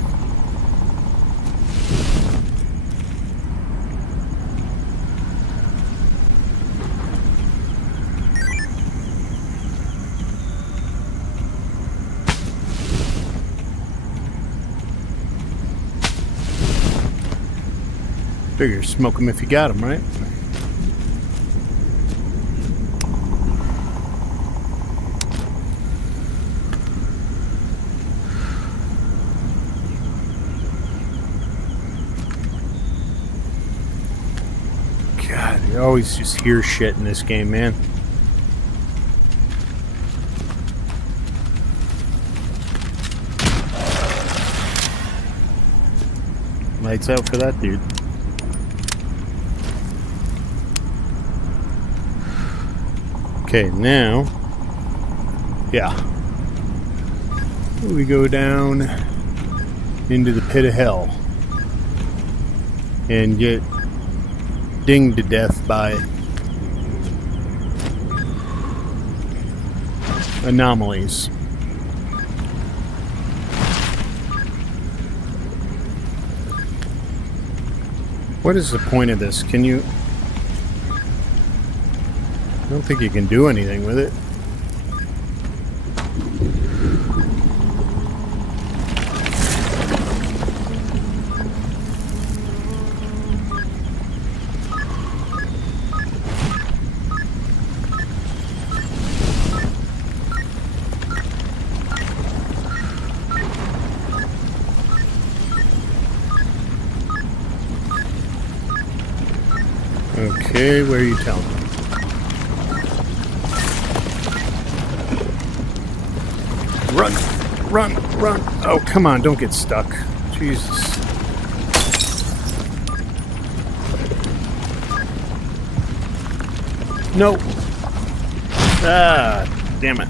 Figure smoke them if you got them, right? God, you always just hear shit in this game, man. Lights out for that dude. Okay, now, yeah, we go down into the pit of hell and get dinged to death by anomalies. What is the point of this? Can you... I don't think you can do anything with it. Okay, where are you telling me? Run, run, run. Oh, come on, don't get stuck. Jesus. No. Ah, damn it.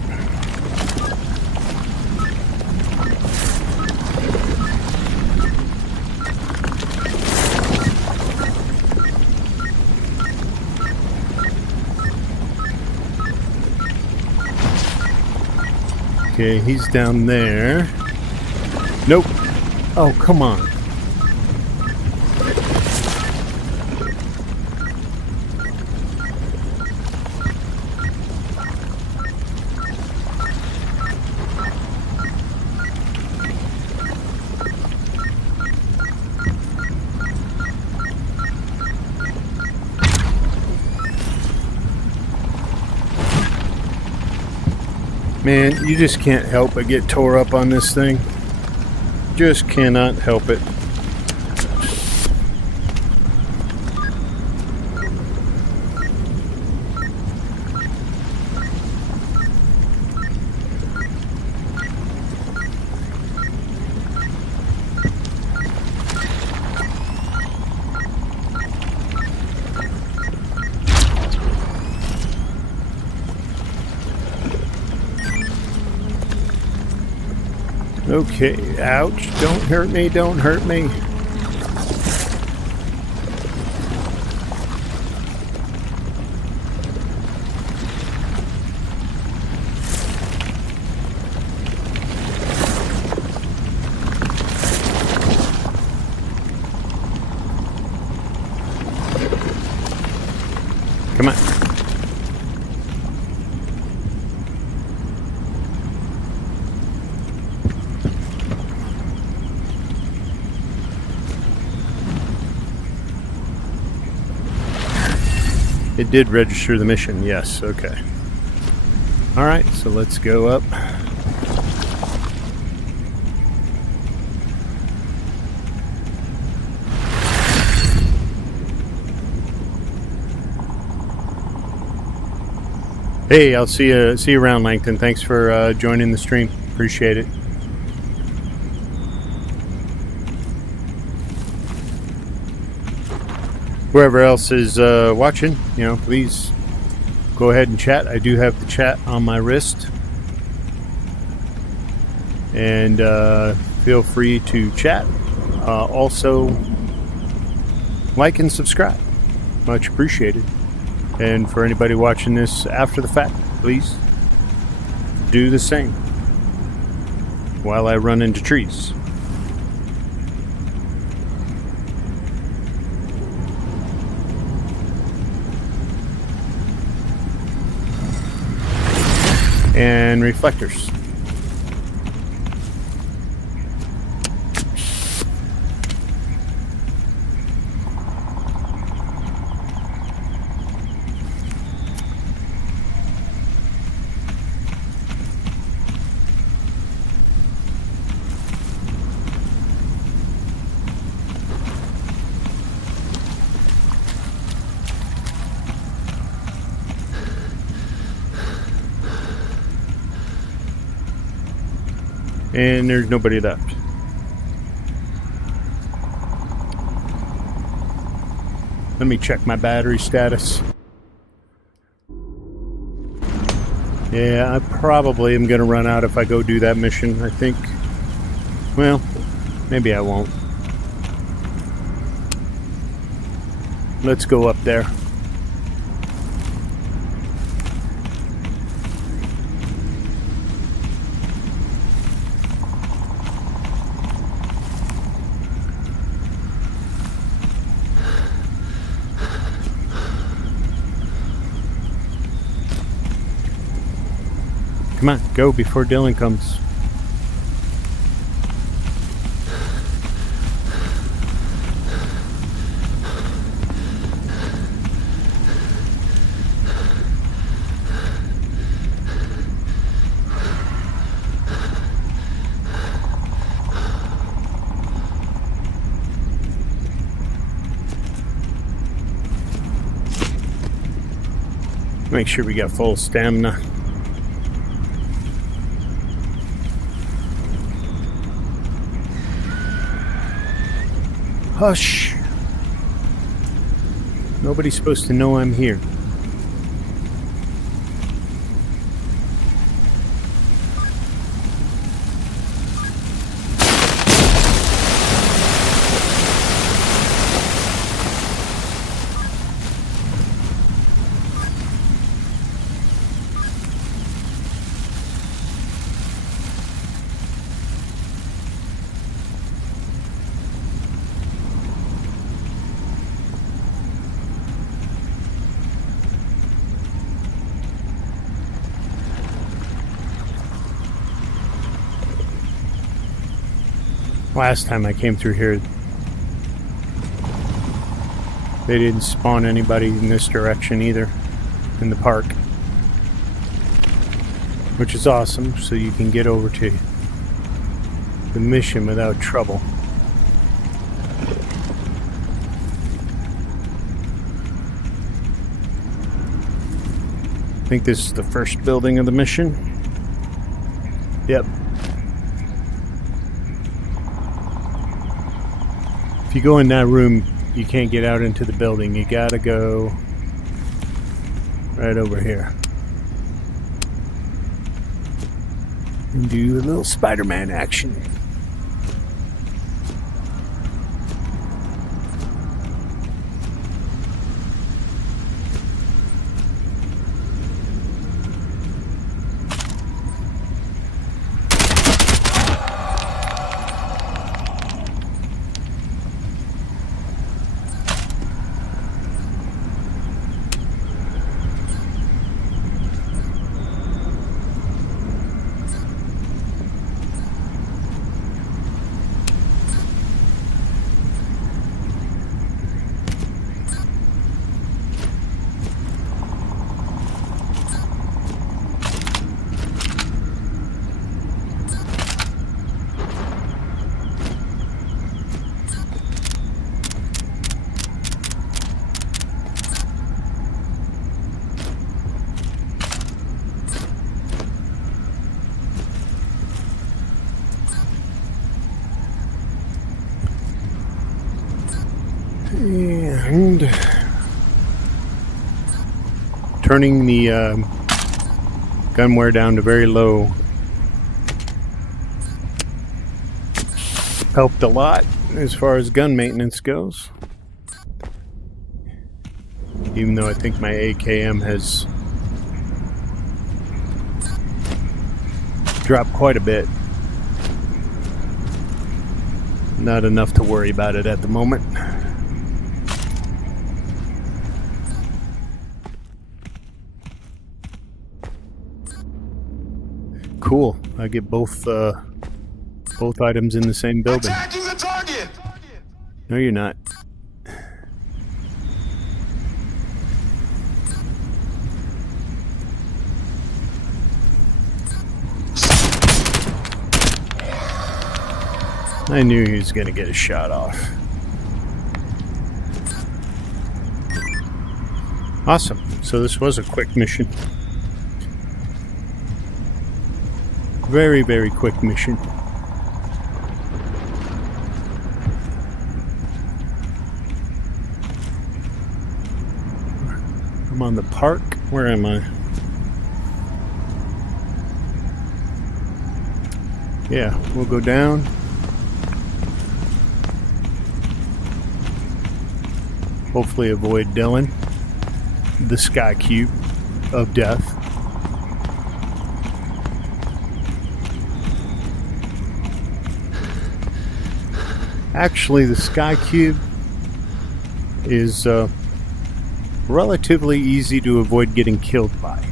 Okay, he's down there. Nope. Oh, come on. Man, you just can't help but get tore up on this thing. Just cannot help it. Okay, ouch. Don't hurt me, don't hurt me. Come on. It did register the mission, yes, okay. Alright, so let's go up. Hey, I'll see you around, Langton. Thanks for joining the stream. Appreciate it. Whoever else is watching, please go ahead and chat. I do have the chat on my wrist. And feel free to chat. Also, like and subscribe. Much appreciated. And for anybody watching this after the fact, please do the same while I run into trees. And reflectors. And there's nobody left. Let me check my battery status. Yeah, I probably am going to run out if I go do that mission, I think. Well, maybe I won't. Let's go up there. Come on, go before Dylan comes. Make sure we got full stamina. Hush! Nobody's supposed to know I'm here. Last time I came through here, they didn't spawn anybody in this direction either, in the park. Which is awesome, so you can get over to the mission without trouble. I think this is the first building of the mission. Yep. If you go in that room, you can't get out into the building. You gotta go right over here. and do a little Spider-Man action. And turning the gun wear down to very low helped a lot as far as gun maintenance goes. Even though I think my AKM has dropped quite a bit. Not enough to worry about it at the moment. Cool. I get both items in the same building. Attacking the target! No, you're not. I knew he was going to get a shot off. Awesome. So this was a quick mission. Very, very quick mission. I'm on the park. Where am I? Yeah, we'll go down. Hopefully avoid Dylan, the Sky Cube of death. Actually, the Sky Cube is relatively easy to avoid getting killed by.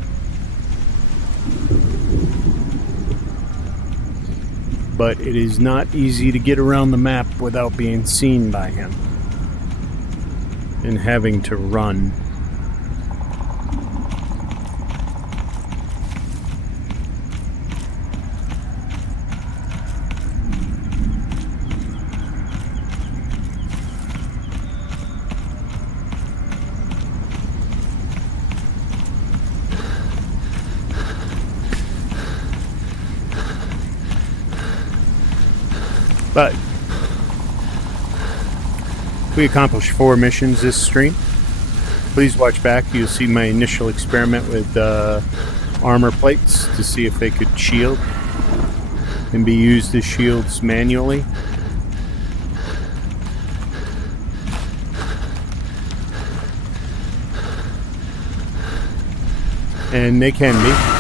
But it is not easy to get around the map without being seen by him and having to run. But we accomplished 4 missions this stream. Please watch back. You'll see my initial experiment with armor plates to see if they could shield and be used as shields manually. And they can be.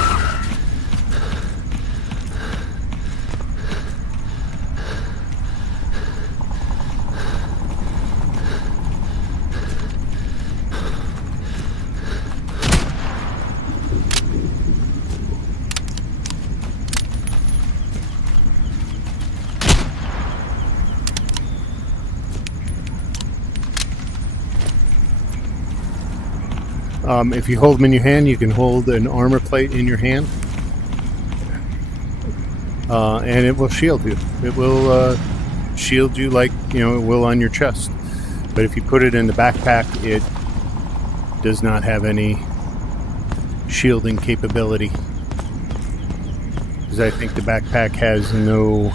If you hold them in your hand, you can hold an armor plate in your hand, and it will shield you. It will shield you like it will on your chest. But if you put it in the backpack, it does not have any shielding capability, because I think the backpack has no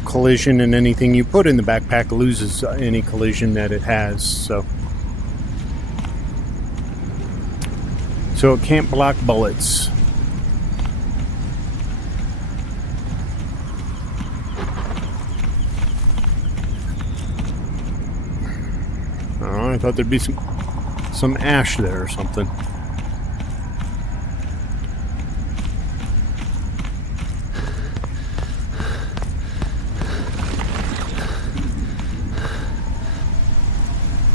collision, and anything you put in the backpack loses any collision that it has. So it can't block bullets. Oh, I thought there'd be some ash there or something.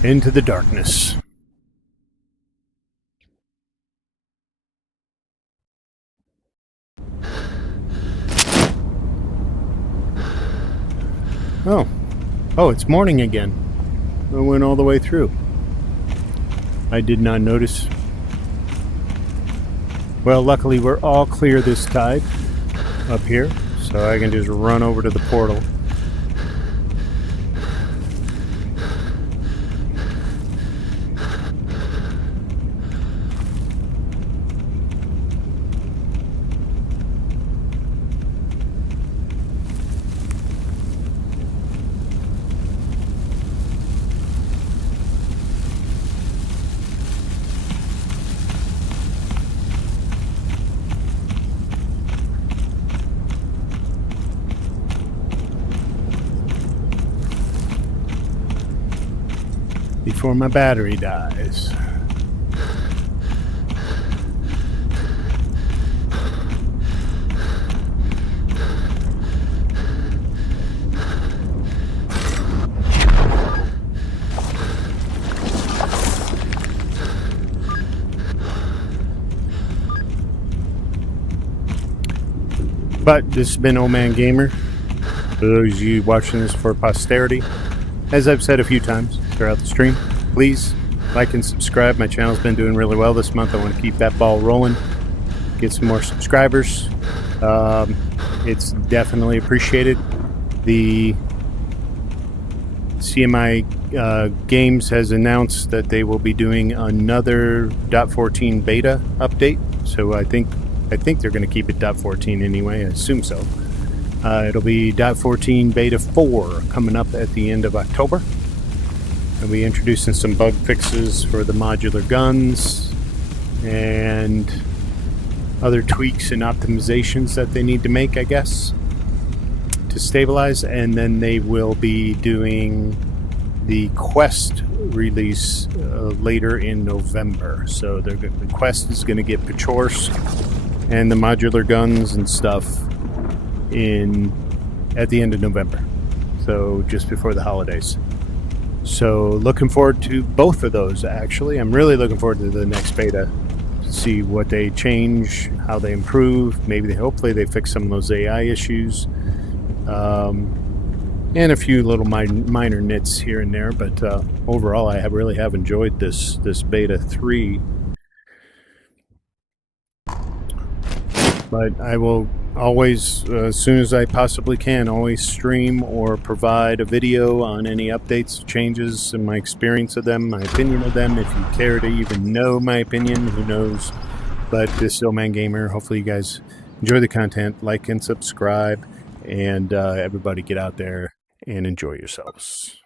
Into the darkness. Oh, it's morning again. I went all the way through. I did not notice. Well, luckily we're all clear this tide up here, so I can just run over to the portal. Before my battery dies. But this has been Old Man Gamer. For those of you watching this for posterity, as I've said a few times throughout the stream, please like and subscribe. My channel's been doing really well this month. I want to keep that ball rolling, get some more subscribers. It's definitely appreciated. The CMI Games has announced that they will be doing another .14 beta update. So I think they're going to keep it .14 anyway. I assume so. It'll be .14 Beta 4 coming up at the end of October. I'll be introducing some bug fixes for the modular guns and other tweaks and optimizations that they need to make, I guess, to stabilize. And then they will be doing the Quest release later in November. So the Quest is going to get Pachorsk and the modular guns and stuff at the end of November, so just before the holidays. So looking forward to both of those. Actually, I'm really looking forward to the next beta to see what they change, how they improve. Hopefully they fix some of those AI issues, and a few little minor nits here and there. But overall, I really have enjoyed this beta 3. But I will always, as soon as I possibly can, always stream or provide a video on any updates, changes, and my experience of them, my opinion of them. If you care to even know my opinion, who knows? But this is Old Man Gamer. Hopefully you guys enjoy the content, like and subscribe, and everybody get out there and enjoy yourselves.